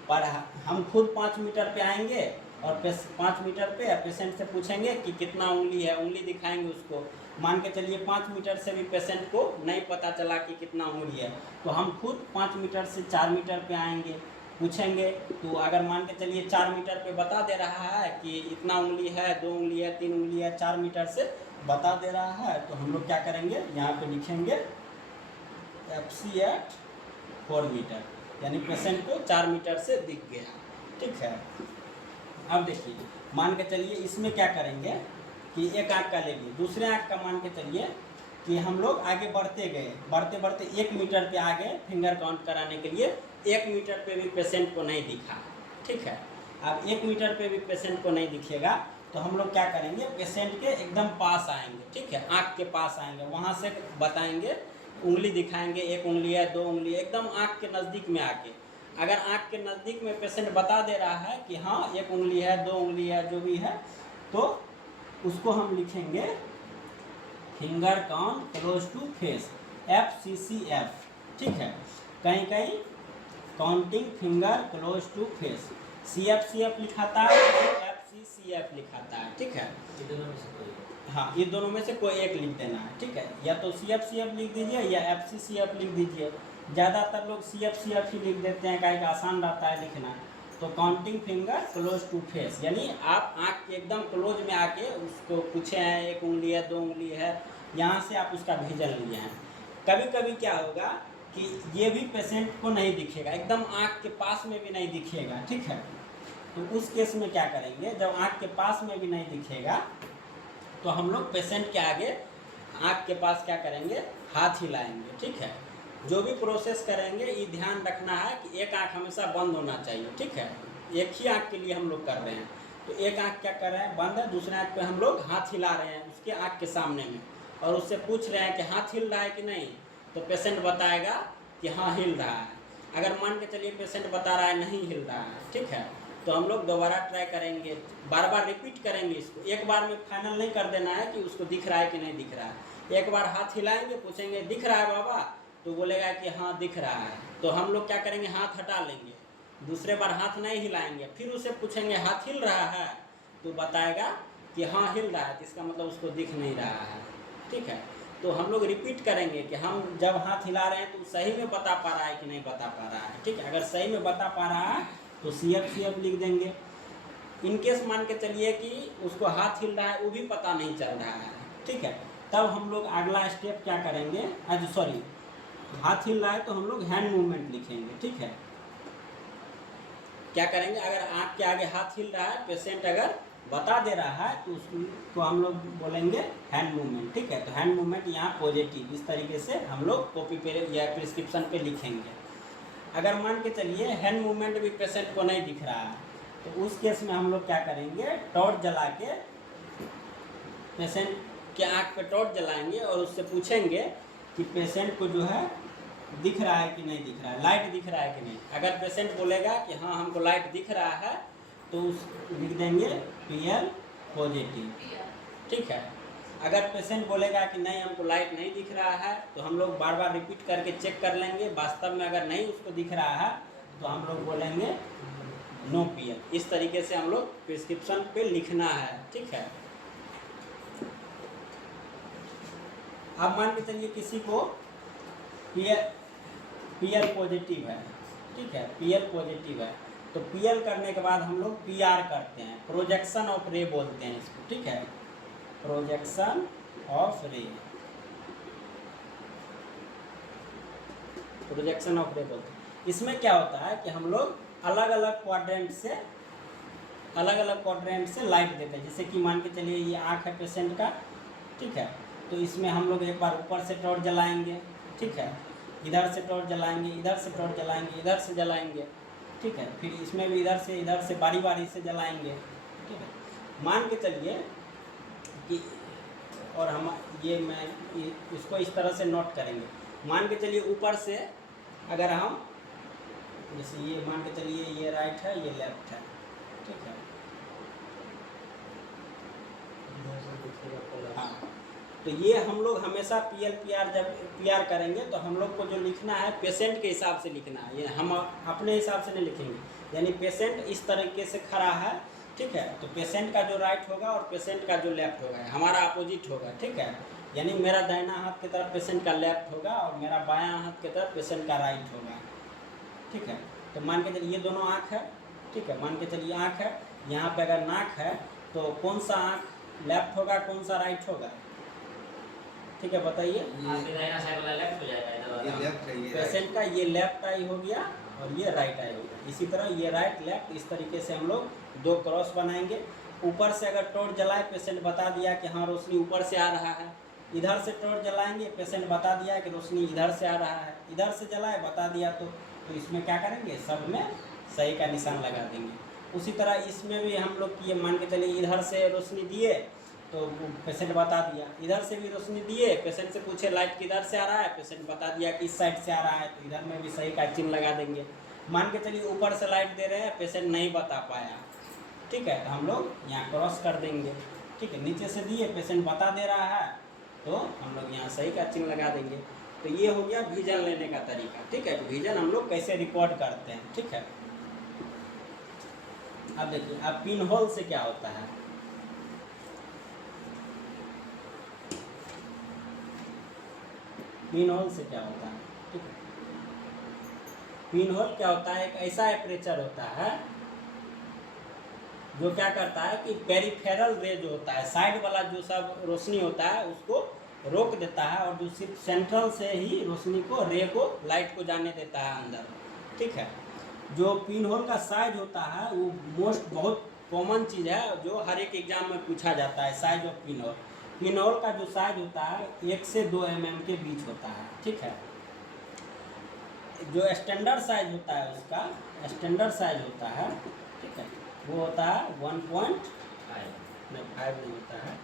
पर हम खुद 5 मीटर पे आएंगे और 5 मीटर पे पेशेंट से पूछेंगे कि कितना उंगली है, उंगली दिखाएंगे उसको। मान के चलिए 5 मीटर से भी पेशेंट को नहीं पता चला कि कितना उंगली है, तो हम खुद 5 मीटर से 4 मीटर पे आएंगे, पूछेंगे। तो अगर मान के चलिए 4 मीटर पे बता दे रहा है कि इतना उंगली है, 2 उंगली है, 3 उंगली है, 4 मीटर से बता दे रहा है, तो हम लोग क्या करेंगे, यहाँ पे लिखेंगे FC at 4 मीटर, यानी पेशेंट को 4 मीटर से दिख गया। ठीक है, अब देखिए मान के चलिए इसमें क्या करेंगे कि एक आँख का ले लिए, दूसरे आँख का मान के चलिए कि हम लोग आगे बढ़ते गए, बढ़ते बढ़ते 1 मीटर पे आ गए फिंगर काउंट कराने के लिए। 1 मीटर पे भी पेशेंट को नहीं दिखा। ठीक है, अब 1 मीटर पे भी पेशेंट को नहीं दिखेगा तो हम लोग क्या करेंगे, पेशेंट के एकदम पास आएंगे। ठीक है, आँख के पास आएंगे, वहाँ से बताएंगे, उंगली दिखाएंगे, 1 उंगली है, 2 उंगली है, एकदम आँख के नज़दीक में आके। अगर आँख के नज़दीक में पेशेंट बता दे रहा है कि हाँ 1 उंगली है, 2 उंगली है, जो भी है, तो उसको हम लिखेंगे finger count close to face, FCCF। ठीक है, कहीं कहीं counting finger close to face, CFCF लिखाता है, FCCF लिखाता है। ठीक है, ये दोनों में से कोई हाँ, ये दोनों में से कोई एक लिख देना है। ठीक है, या तो CFCF लिख दीजिए या FCCF लिख दीजिए। ज़्यादातर लोग CFCF ही लिख देते हैं, काहे का आसान रहता है लिखना। तो counting finger close to face, यानी आप आँख के एकदम क्लोज में आके उसको पूछे हैं 1 उंगली है, 2 उंगली है, यहाँ से आप उसका विजन लिए हैं। कभी कभी क्या होगा कि ये भी पेशेंट को नहीं दिखेगा, एकदम आँख के पास में भी नहीं दिखेगा। ठीक है, तो उस केस में क्या करेंगे, जब आँख के पास में भी नहीं दिखेगा तो हम लोग पेशेंट के आगे आँख के पास क्या करेंगे, हाथ हिलाएंगे। ठीक है, जो भी प्रोसेस करेंगे ये ध्यान रखना है कि एक आँख हमेशा बंद होना चाहिए। ठीक है, एक ही आँख के लिए हम लोग कर रहे हैं, तो एक आँख क्या कर रहे हैं, बंद है, दूसरे आँख पे हम लोग हाथ हिला रहे हैं उसके आँख के सामने में, और उससे पूछ रहे हैं कि हाथ हिल रहा है कि नहीं, तो पेशेंट बताएगा कि हाँ हिल रहा है। अगर मान के चलिए पेशेंट बता रहा है नहीं हिल रहा है, ठीक है, तो हम लोग दोबारा ट्राई करेंगे, बार बार रिपीट करेंगे इसको। एक बार में फाइनल नहीं कर देना है कि उसको दिख रहा है कि नहीं दिख रहा है। एक बार हाथ हिलाएंगे, पूछेंगे दिख रहा है बाबा, तो बोलेगा कि हाँ दिख रहा है, तो हम लोग क्या करेंगे, हाथ हटा लेंगे। दूसरे बार हाथ नहीं हिलाएंगे, फिर उसे पूछेंगे हाथ हिल रहा है, तो बताएगा कि हाँ हिल रहा है, तो इसका मतलब उसको दिख नहीं रहा है। ठीक है, तो हम लोग रिपीट करेंगे कि हम जब हाथ हिला रहे हैं तो सही में बता पा रहा है कि नहीं बता पा रहा है। ठीक है, अगर सही में बता पा रहा है तो CFCF लिख देंगे। इनकेस मान के चलिए कि उसको हाथ हिल रहा है वो भी पता नहीं चल रहा है, ठीक है, तब हम लोग अगला स्टेप क्या करेंगे, सॉरी हाथ हिल रहा है तो हम लोग हैंड मूवमेंट लिखेंगे। ठीक है, क्या करेंगे, अगर आँख के आगे हाथ हिल रहा है, पेशेंट अगर बता दे रहा है तो उसको हम लोग बोलेंगे हैंड मूवमेंट। ठीक है, तो हैंड मूवमेंट यहाँ पॉजिटिव, इस तरीके से हम लोग कॉपी पे या प्रिस्क्रिप्शन पे लिखेंगे। अगर मान के चलिए हैंड मूवमेंट भी पेशेंट को नहीं दिख रहा है, तो उस केस में हम लोग क्या करेंगे, टॉर्च जला के पेशेंट के आँख पे टॉर्च जलाएंगे और उससे पूछेंगे कि पेशेंट को जो है दिख रहा है कि नहीं दिख रहा है, लाइट दिख रहा है कि नहीं। अगर पेशेंट बोलेगा कि हाँ हमको लाइट दिख रहा है, तो उस लिख देंगे PL पॉजिटिव। ठीक है, अगर पेशेंट बोलेगा कि नहीं हमको लाइट नहीं दिख रहा है, तो हम लोग बार बार रिपीट करके चेक कर लेंगे, वास्तव में अगर नहीं उसको दिख रहा है तो हम लोग बोलेंगे नो PL। इस तरीके से हम लोग प्रिस्क्रिप्शन पे लिखना है। ठीक है, अब मान के चलिए किसी को PL पॉजिटिव है, ठीक है, PL पॉजिटिव है, तो PL करने के बाद हम लोग PR करते हैं, प्रोजेक्शन ऑफ रे बोलते हैं इसको। ठीक है, प्रोजेक्शन ऑफ रे, प्रोजेक्शन ऑफ रे बोलते हैं। इसमें क्या होता है कि हम लोग अलग अलग क्वाड्रेंट से लाइट देते हैं। जैसे कि मान के चलिए ये आँख है पेशेंट का, ठीक है, तो इसमें हम लोग एक बार ऊपर से टॉर्च जलाएंगे, ठीक है, इधर से टॉर्च जलाएंगे, इधर से टॉर्च जलाएंगे, इधर से जलाएंगे, ठीक है। फिर इसमें भी इधर से बारी बारी से जलाएंगे, ठीक है। मान के चलिए कि और हम मैं इसको इस तरह से नोट करेंगे। मान के चलिए ऊपर से अगर हम जैसे ये मान के चलिए ये राइट है ये लेफ्ट है, ठीक है। हाँ, तो ये हम लोग हमेशा जब PR करेंगे तो हम लोग को जो लिखना है पेशेंट के हिसाब से लिखना है, ये हम अपने हिसाब से नहीं लिखेंगे। यानी पेशेंट इस तरीके से खड़ा है, ठीक है, तो पेशेंट का जो राइट होगा और पेशेंट का जो लेफ्ट होगा हमारा अपोजिट होगा, ठीक है। यानी मेरा दाहिना हाथ की तरफ पेशेंट का लेफ्ट होगा और मेरा बायां हाथ की तरफ पेशेंट का राइट होगा, ठीक है। तो मान के चलिए ये दोनों आँख है, ठीक है। मान के चलिए आँख है, यहाँ पे अगर नाक है तो कौन सा आँख लेफ्ट होगा कौन सा राइट होगा, ठीक है, बताइए। ये लेफ्ट है, ये पेशेंट का ये लेफ्ट आई हो गया और ये राइट आई हो गया। इसी तरह ये राइट लेफ्ट इस तरीके से हम लोग 2 क्रॉस बनाएंगे। ऊपर से अगर टॉर्च जलाए पेशेंट बता दिया कि हाँ रोशनी ऊपर से आ रहा है, इधर से टॉर्च जलाएंगे पेशेंट बता दिया कि रोशनी इधर से आ रहा है, इधर से जलाए बता दिया तो इसमें क्या करेंगे, सब में सही का निशान लगा देंगे। उसी तरह इसमें भी हम लोग ये मान के चलिए इधर से रोशनी दिए तो पेशेंट बता दिया, इधर से भी रोशनी दिए, पेशेंट से पूछे लाइट किधर से आ रहा है, पेशेंट बता दिया कि इस साइड से आ रहा है, तो इधर में भी सही का चिन्ह लगा देंगे। मान के चलिए ऊपर से लाइट दे रहे हैं, पेशेंट नहीं बता पाया, ठीक है, तो हम लोग यहाँ क्रॉस कर देंगे, ठीक है। नीचे से दिए पेशेंट बता दे रहा है तो हम लोग यहाँ सही का चिन्ह लगा देंगे। तो ये हो गया विजन लेने का तरीका, ठीक है। विजन हम लोग कैसे रिकॉर्ड करते हैं, ठीक है। अब देखिए अब पिन होल से क्या होता है। पिन होल से क्या होता है, ठीक है। पिन होल क्या होता है, एक ऐसा एपरेचर होता है जो क्या करता है कि पेरिफेरल रे जो होता है, साइड वाला जो सब रोशनी होता है उसको रोक देता है और जो सिर्फ सेंट्रल से ही रोशनी को रे को लाइट को जाने देता है अंदर, ठीक है। जो पिन होल का साइज होता है वो बहुत कॉमन चीज़ है जो हर एक एग्जाम में पूछा जाता है। Size of pin hole, pin hole का जो साइज होता है 1 से 2 mm के बीच होता है, ठीक है। जो स्टैंडर्ड साइज होता है उसका स्टैंडर्ड साइज होता है, ठीक है, वो होता है 1.5 नहीं होता है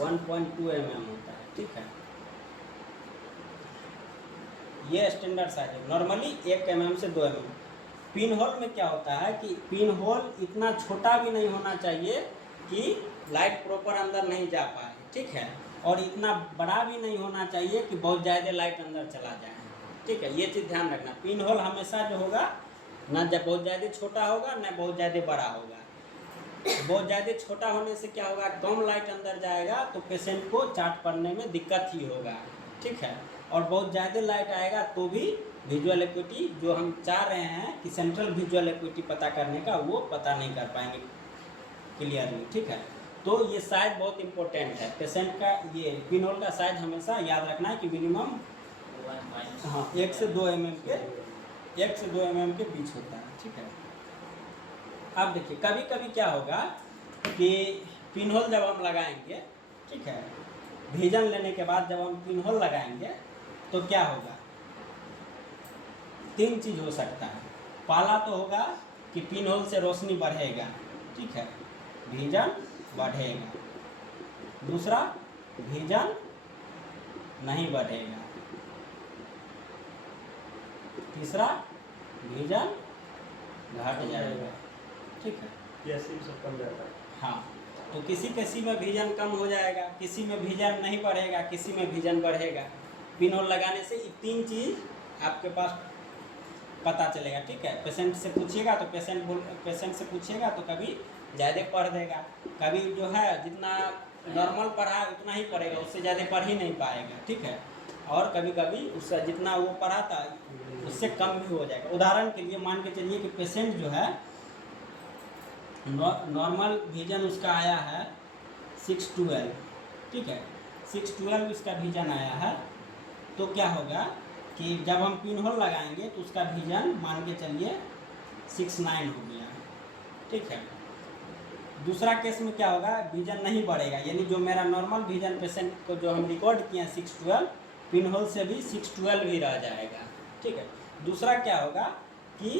1.2 mm होता है, ठीक है। ये स्टैंडर्ड साइज है। नॉर्मली 1 mm से 2 mm। पिन होल में क्या होता है कि पिन होल इतना छोटा भी नहीं होना चाहिए कि लाइट प्रॉपर अंदर नहीं जा पाए, ठीक है, और इतना बड़ा भी नहीं होना चाहिए कि बहुत ज़्यादा लाइट अंदर चला जाए, ठीक है। ये चीज़ ध्यान रखना। पिन होल हमेशा जो होगा ना जब बहुत ज़्यादा छोटा होगा ना बहुत ज़्यादा बड़ा होगा। बहुत ज़्यादा छोटा होने से क्या होगा, कम लाइट अंदर जाएगा तो पेशेंट को चार्ट पढ़ने में दिक्कत ही होगा, ठीक है। और बहुत ज़्यादा लाइट आएगा तो भी विजुअल एक्विटी जो हम चाह रहे हैं कि सेंट्रल विजुअल एक्विटी पता करने का वो पता नहीं कर पाएंगे क्लियरली, ठीक है। तो ये साइज बहुत इंपॉर्टेंट है। पेशेंट का ये पिन होल का साइज हमेशा याद रखना है कि मिनिमम 1 से 2 mm के बीच होता है, ठीक है। अब देखिए कभी कभी क्या होगा कि पिन होल जब हम लगाएंगे, ठीक है, विजन लेने के बाद जब हम पिन होल लगाएंगे तो क्या होगा, 3 चीज़ हो सकता है। पहला तो होगा कि पिन होल से रोशनी बढ़ेगा, ठीक है, विजन बढ़ेगा। दूसरा विजन नहीं बढ़ेगा। तीसरा विजन घट जाएगा, ठीक है। कैसे सब कम जाता है। हाँ, तो किसी में विजन कम हो जाएगा, किसी में विजन नहीं बढ़ेगा, किसी में विजन बढ़ेगा। पिन होल लगाने से ये 3 चीज़ आपके पास पता चलेगा, ठीक है। पेशेंट से पूछिएगा तो पेशेंट से पूछिएगा तो कभी ज़्यादा पढ़ देगा, कभी जो है जितना नॉर्मल पढ़ा है उतना ही पढ़ेगा, उससे ज़्यादा पढ़ ही नहीं पाएगा, ठीक है। और कभी कभी उससे जितना वो पढ़ा था उससे कम भी हो जाएगा। उदाहरण के लिए मान के चलिए कि पेशेंट जो है नॉर्मल विजन उसका आया है 612, ठीक है, 612 इसका विजन आया है। तो क्या होगा कि जब हम पिन होल लगाएंगे तो उसका विजन मान के चलिए 69 हो गया, ठीक है। दूसरा केस में क्या होगा, विजन नहीं बढ़ेगा, यानी जो मेरा नॉर्मल विजन पेशेंट को जो हम रिकॉर्ड किए हैं 612, पिन होल से भी 612 ही रह जाएगा, ठीक है। दूसरा क्या होगा कि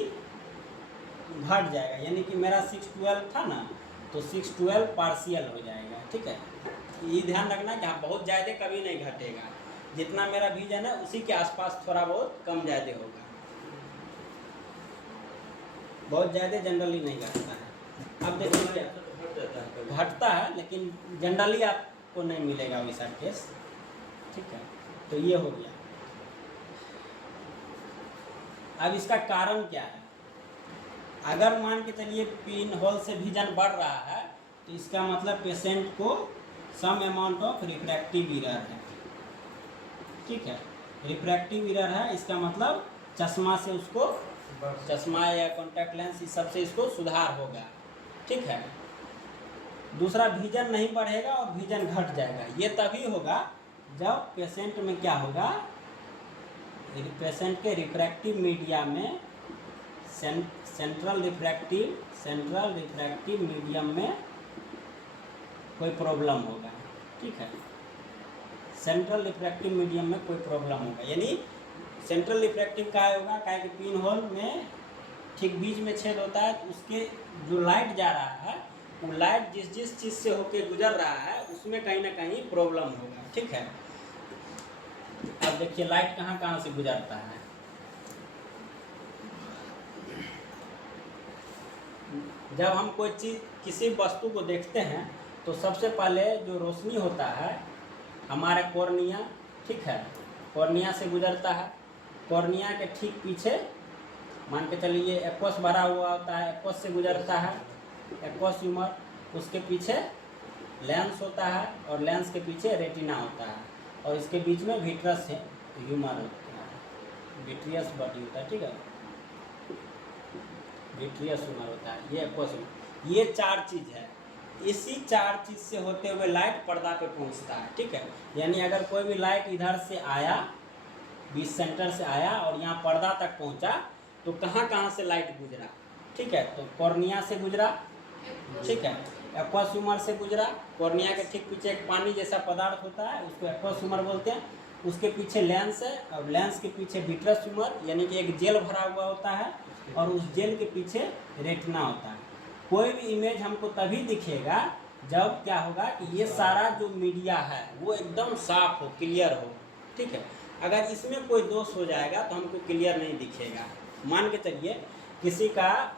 घट जाएगा, यानी कि मेरा 612 था ना, तो 612 पार्शियल हो जाएगा। ठीक है, ये ध्यान रखना कि हाँ बहुत ज़्यादा कभी नहीं घटेगा, जितना मेरा विजन है उसी के आसपास थोड़ा बहुत कम ज़्यादा होगा, बहुत ज़्यादा जनरली नहीं घटता है। अब देखिए क्या घट जाता है कभी। घटता है, लेकिन जनरली आपको नहीं मिलेगा वैसा केस। ठीक है, तो ये हो गया। अब इसका कारण क्या है? अगर मान के चलिए पिन होल से विजन बढ़ रहा है, तो इसका मतलब पेशेंट को some amount of refractive error है। ठीक है, रिफ्रैक्टिव एरर है, इसका मतलब चश्मा से उसको, चश्मा या कॉन्टैक्ट लेंस इस सब से इसको सुधार होगा। ठीक है, दूसरा विजन नहीं बढ़ेगा और विजन घट जाएगा। ये तभी होगा जब पेशेंट में क्या होगा, पेशेंट के रिफ्रैक्टिव मीडिया में सेंट्रल रिफ्रैक्टिव मीडियम में कोई प्रॉब्लम होगा। ठीक है, सेंट्रल रिफ्रैक्टिव मीडियम में कोई प्रॉब्लम होगा, यानी सेंट्रल रिफ्रैक्टिव का होगा, क्या कि पिन होल में ठीक बीच में छेद होता है, तो उसके जो लाइट जा रहा है वो लाइट जिस चीज़ से होके गुजर रहा है उसमें कहीं ना कहीं प्रॉब्लम होगा। ठीक है, अब देखिए लाइट कहाँ कहाँ से गुजरता है। जब हम कोई चीज़ किसी वस्तु को देखते हैं तो सबसे पहले जो रोशनी होता है हमारे कॉर्निया, ठीक है, कॉर्निया से गुजरता है। कॉर्निया के ठीक पीछे मान के चलिए एक्वस भरा हुआ होता है, एक्वस से गुजरता है एक्वस ह्यूमर, उसके पीछे लेंस होता है और लेंस के पीछे रेटिना होता है, और इसके बीच में विट्रस है ह्यूमर होता है, विट्रियस बॉडी होता है। ठीक है, विट्रियस ह्यूमर होता है, ये एक्वस ह्यूमर। ये चार चीज़ है, इसी चार चीज़ से होते हुए लाइट पर्दा पे पहुंचता है। ठीक है, यानी अगर कोई भी लाइट इधर से आया, बीच सेंटर से आया और यहाँ पर्दा तक पहुंचा, तो कहाँ कहाँ से लाइट गुजरा? ठीक है, तो कॉर्निया से गुजरा, ठीक है, एक्वस ह्यूमर से गुजरा, कॉर्निया के ठीक पीछे एक पानी जैसा पदार्थ होता है उसको एक्वस ह्यूमर बोलते हैं, उसके पीछे लेंस है और लेंस के पीछे विट्रस ह्यूमर यानी कि एक जेल भरा हुआ होता है, और उस जेल के पीछे रेटिना होता है। कोई भी इमेज हमको तभी दिखेगा जब क्या होगा कि ये सारा जो मीडिया है वो एकदम साफ हो, क्लियर हो। ठीक है, अगर इसमें कोई दोष हो जाएगा तो हमको क्लियर नहीं दिखेगा। मान के चलिए किसी का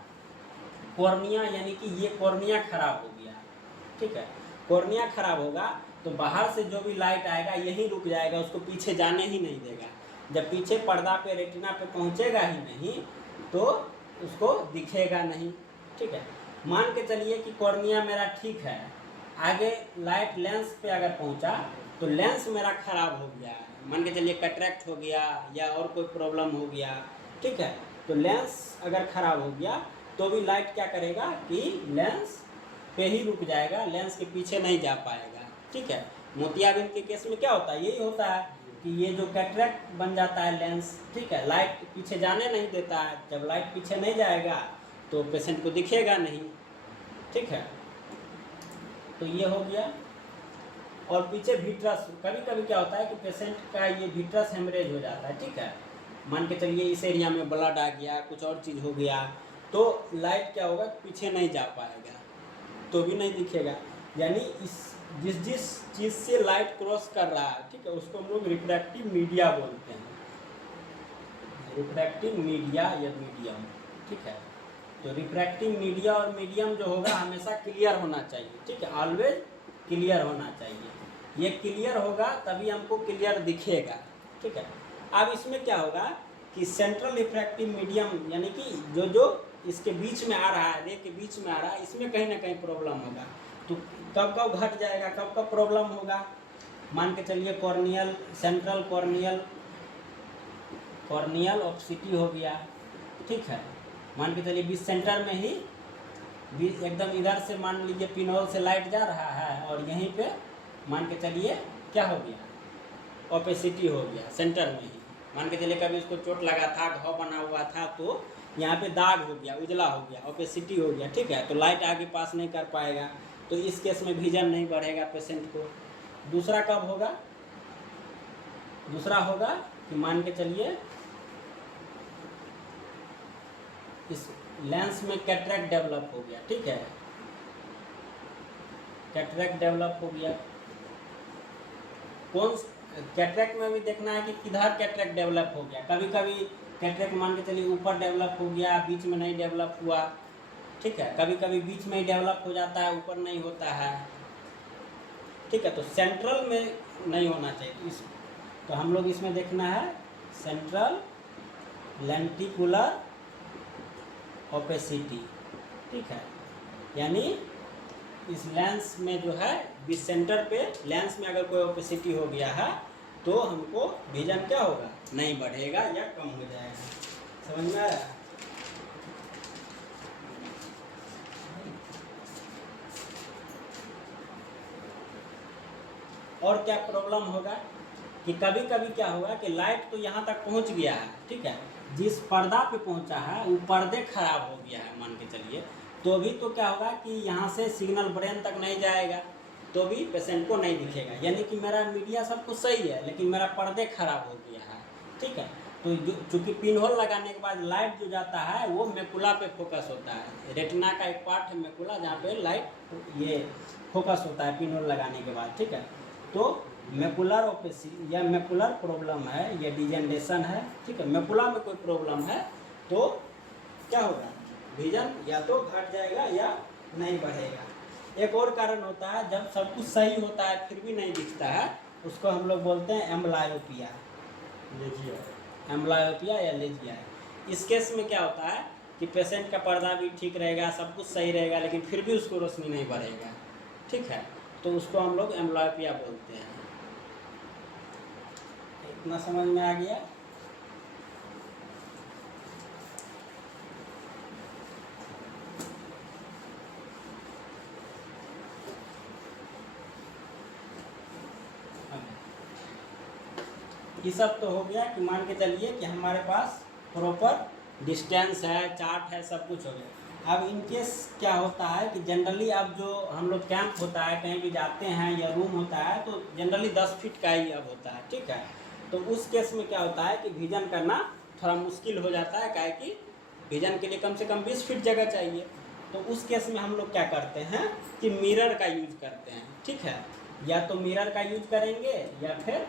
कॉर्निया यानी कि ये कॉर्निया खराब हो गया, ठीक है, कॉर्निया खराब होगा तो बाहर से जो भी लाइट आएगा यहीं रुक जाएगा, उसको पीछे जाने ही नहीं देगा। जब पीछे पर्दा पे रेटिना पे पहुंचेगा ही नहीं तो उसको दिखेगा नहीं। ठीक है, मान के चलिए कि कॉर्निया मेरा ठीक है, आगे लाइट लेंस पे अगर पहुंचा तो लेंस मेरा खराब हो गया, मान के चलिए कैटरेक्ट हो गया या और कोई प्रॉब्लम हो गया। ठीक है, तो लेंस अगर खराब हो गया तो भी लाइट क्या करेगा कि लेंस पे ही रुक जाएगा, लेंस के पीछे नहीं जा पाएगा। ठीक है, मोतियाबिंद के केस में क्या होता है, यही होता है कि ये जो कैटरेक्ट बन जाता है लेंस, ठीक है, लाइट पीछे जाने नहीं देता है। जब लाइट पीछे नहीं जाएगा तो पेशेंट को दिखेगा नहीं। ठीक है, तो ये हो गया। और पीछे विट्रस, कभी कभी क्या होता है कि पेशेंट का ये विट्रस हेमरेज हो जाता है। ठीक है, मान के चलिए इस एरिया में ब्लड आ गया, कुछ और चीज़ हो गया, तो लाइट क्या होगा, पीछे नहीं जा पाएगा, तो भी नहीं दिखेगा। यानी इस जिस चीज़ से लाइट क्रॉस कर रहा है, ठीक है, उसको हम लोग रिफ्रैक्टिव मीडिया बोलते हैं, रिफ्रैक्टिव मीडिया या मीडियम। ठीक है, तो रिफ्रैक्टिव मीडिया और मीडियम जो होगा हमेशा क्लियर होना चाहिए। ठीक है, ऑलवेज क्लियर होना चाहिए। ये क्लियर होगा तभी हमको क्लियर दिखेगा। ठीक है, अब इसमें क्या होगा कि सेंट्रल रिफ्रैक्टिव मीडियम यानी कि जो इसके बीच में आ रहा है, रे के बीच में आ रहा है, इसमें कहीं ना कहीं प्रॉब्लम होगा। तो कब कब घट जाएगा, कब कब प्रॉब्लम होगा? मान के चलिए कॉर्नियल, सेंट्रल कॉर्नियल ऑप्सिटी हो गया। ठीक है, मान के चलिए बीच सेंटर में ही एकदम इधर से मान लीजिए पिनहोल से लाइट जा रहा है और यहीं पे मान के चलिए क्या हो गया, ओपेसिटी हो गया सेंटर में ही। मान के चलिए कभी उसको चोट लगा था, घाव बना हुआ था, तो यहाँ पे दाग हो गया, उजला हो गया, ओपेसिटी हो गया। ठीक है, तो लाइट आगे पास नहीं कर पाएगा, तो इस केस में विजन नहीं बढ़ेगा पेशेंट को। दूसरा कब होगा? दूसरा होगा कि मान के चलिए इस लेंस में कैटरेक्ट डेवलप हो गया, ठीक है, कैटरेक्ट डेवलप हो गया। कौन कैटरेक्ट में भी देखना है कि किधर कैटरेक्ट डेवलप हो गया। कभी कभी कैटरेक्ट मान के चलिए ऊपर डेवलप हो गया, बीच में नहीं डेवलप हुआ, ठीक है, कभी कभी बीच में ही डेवलप हो जाता है, ऊपर नहीं होता है, ठीक है। तो सेंट्रल में नहीं होना चाहिए। तो हम लोग इसमें देखना है सेंट्रल लेंटिकुलर ओपेसिटी, ठीक है, यानी इस लेंस में जो है बीच सेंटर पे लेंस में अगर कोई ओपेसिटी हो गया है तो हमको विजन क्या होगा, नहीं बढ़ेगा या कम हो जाएगा। समझ में आया? और क्या प्रॉब्लम होगा कि कभी कभी क्या होगा कि लाइट तो यहाँ तक पहुँच गया है, ठीक है, जिस पर्दा पे पहुँचा है वो पर्दे खराब हो गया है मान के चलिए, तो भी तो क्या होगा कि यहाँ से सिग्नल ब्रेन तक नहीं जाएगा, तो भी पेशेंट को नहीं दिखेगा। यानी कि मेरा मीडिया सब कुछ सही है लेकिन मेरा पर्दे खराब हो गया है, ठीक है। तो चूँकि पिन होल लगाने के बाद लाइट जो जाता है वो मैकुला पे फोकस होता है। रेटिना का एक पार्ट है मैकुला जहाँ पे लाइट ये फोकस होता है पिन होल लगाने के बाद, ठीक है। तो मैकुलर ओपेसिटी या मैकुलर प्रॉब्लम है, या डिजेनरेशन है, ठीक है, मैकुला में कोई प्रॉब्लम है तो क्या होगा, विजन या तो घट जाएगा या नहीं बढ़ेगा। एक और कारण होता है जब सब कुछ सही होता है फिर भी नहीं दिखता है, उसको हम लोग बोलते हैं एम्ब्लायोपिया, एम्ब्लायोपिया या लेजिया। इस केस में क्या होता है कि पेशेंट का पर्दा भी ठीक रहेगा, सब कुछ सही रहेगा, लेकिन फिर भी उसको रोशनी नहीं बढ़ेगा, ठीक है, तो उसको हम लोग एम्ब्लायोपिया बोलते हैं। इतना समझ में आ गया? ये सब तो हो गया कि मान के चलिए कि हमारे पास प्रॉपर डिस्टेंस है, चार्ट है, सब कुछ हो गया। अब इन केस क्या होता है कि जनरली अब जो हम लोग कैंप होता है, कहीं भी जाते हैं या रूम होता है, तो जनरली 10 फीट का ही अब होता है, ठीक है। तो उस केस में क्या होता है कि विजन करना थोड़ा मुश्किल हो जाता है, काहे कि विजन के लिए कम से कम 20 फीट जगह चाहिए। तो उस केस में हम लोग क्या करते हैं कि मिरर का यूज करते हैं, ठीक है, या तो मिरर का यूज करेंगे या फिर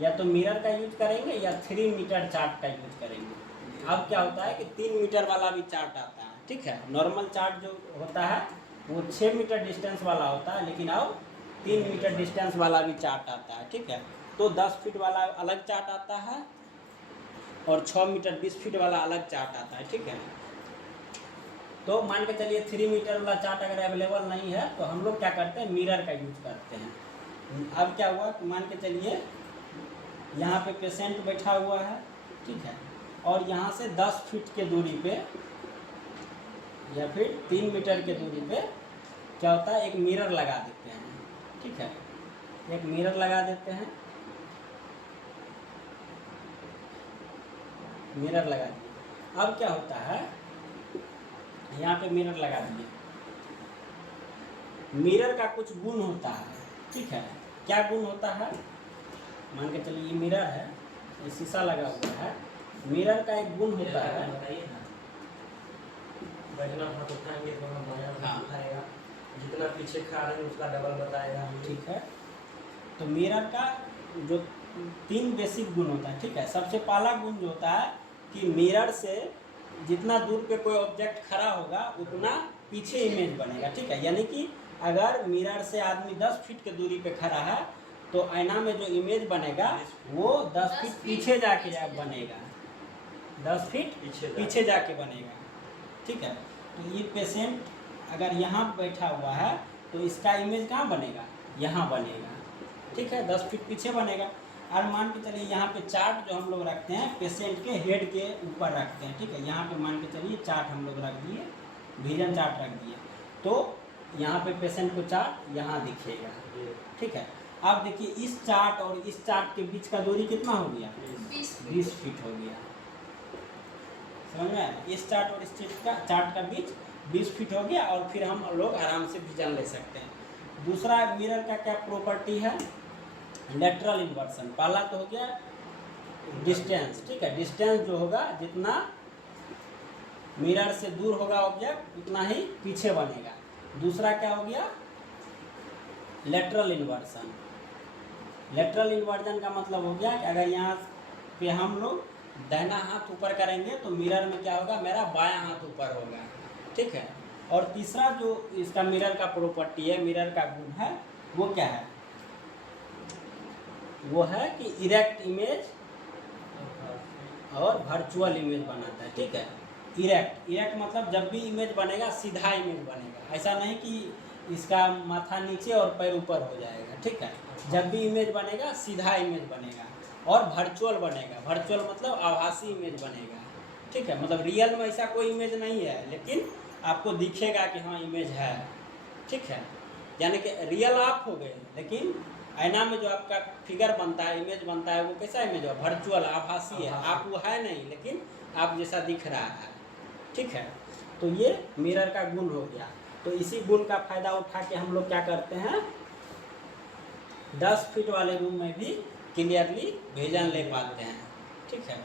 या तो मिरर का यूज करेंगे या 3 मीटर चार्ट का यूज करेंगे। अब क्या होता है कि 3 मीटर वाला भी चार्ट आता है, ठीक है। नॉर्मल चार्ट जो होता है वो 6 मीटर डिस्टेंस वाला होता है, लेकिन अब 3 मीटर डिस्टेंस वाला भी चार्ट आता है, ठीक है। तो 10 फीट वाला अलग चार्ट आता है और 6 मीटर 20 फीट वाला अलग चार्ट आता है, ठीक है। तो मान के चलिए 3 मीटर वाला चार्ट अगर अवेलेबल नहीं है तो हम लोग क्या करते हैं, मिरर का यूज करते हैं। अब क्या हुआ कि मान के चलिए यहाँ पे पेशेंट बैठा हुआ है, ठीक है, और यहाँ से 10 फीट के दूरी पे या फिर 3 मीटर के दूरी पे क्या होता है, एक मिरर लगा देते हैं, ठीक है, एक मिरर लगा देते हैं, मिरर लगा दिए। अब क्या होता है, यहाँ पे मिरर लगा दिए, मिरर का कुछ गुण होता है, ठीक है। क्या गुण होता है, मान के चलिए ये मिरर है, ये शीशा लगा हुआ है, मिरर का एक गुण होता है, बैठना हाथ उठाएंगे तो हम बायां हाथ हाँ। उठाएगा, जितना पीछे खा रहे हैं उसका डबल बताएगा, ठीक है। तो मिरर का जो 3 बेसिक गुण होता है, ठीक है। सबसे पहला गुण जो होता है कि मिरर से जितना दूर पे कोई ऑब्जेक्ट खड़ा होगा उतना पीछे इमेज बनेगा, ठीक है। यानी कि अगर मिरर से आदमी 10 फीट के दूरी पे खड़ा है तो आईना में जो इमेज बनेगा वो 10 फीट पीछे जाके बनेगा, 10 फीट पीछे जाके बनेगा, ठीक है। तो ये पेशेंट अगर यहाँ बैठा हुआ है तो इसका इमेज कहाँ बनेगा, यहाँ बनेगा, ठीक है, 10 फीट पीछे बनेगा। और मान के चलिए यहाँ पे चार्ट जो हम लोग रखते हैं पेशेंट के हेड के ऊपर रखते हैं, ठीक है। यहाँ पे मान के चलिए चार्ट हम लोग रख दिए, विजन चार्ट रख दिए, तो यहाँ पे पेशेंट को चार्ट यहाँ दिखेगा, ठीक है। अब देखिए इस चार्ट और इस चार्ट के बीच का दूरी कितना हो गया, 20 फीट हो गया, समझ में आया? इस चार्ट और इस चार्ट का बीच 20 फीट हो गया और फिर हम लोग आराम से विजन ले सकते हैं। दूसरा मिरर का क्या प्रॉपर्टी है, लेटरल इन्वर्सन। पहला तो हो गया डिस्टेंस, ठीक है, डिस्टेंस जो होगा जितना मिरर से दूर होगा ऑब्जेक्ट उतना ही पीछे बनेगा। दूसरा क्या हो गया, लेटरल इन्वर्जन। लेटरल इन्वर्जन का मतलब हो गया कि अगर यहाँ पे हम लोग दाहिना हाथ ऊपर करेंगे तो मिरर में क्या होगा, मेरा बायां हाथ ऊपर होगा, ठीक है। और तीसरा जो इसका मिरर का प्रॉपर्टी है, मिरर का गुण है, वो क्या है, वो है कि इरेक्ट इमेज और वर्चुअल इमेज बनाता है, ठीक है। इरेक्ट मतलब जब भी इमेज बनेगा सीधा इमेज बनेगा, ऐसा नहीं कि इसका माथा नीचे और पैर ऊपर हो जाएगा, ठीक है। जब भी इमेज बनेगा सीधा इमेज बनेगा और वर्चुअल बनेगा। वर्चुअल मतलब आभासी इमेज बनेगा, ठीक है। मतलब रियल में ऐसा कोई इमेज नहीं है, लेकिन आपको दिखेगा कि हाँ इमेज है, ठीक है। यानी कि रियल आप हो गए, लेकिन आईना में जो आपका फिगर बनता है, इमेज बनता है, वो कैसा इमेज है, वर्चुअल आभासी है। आप वो है नहीं, लेकिन आप जैसा दिख रहा है, ठीक है। तो ये मिरर का गुण हो गया। तो इसी गुण का फायदा उठा के हम लोग क्या करते हैं, 10 फीट वाले रूम में भी क्लियरली विजन ले पाते हैं, ठीक है।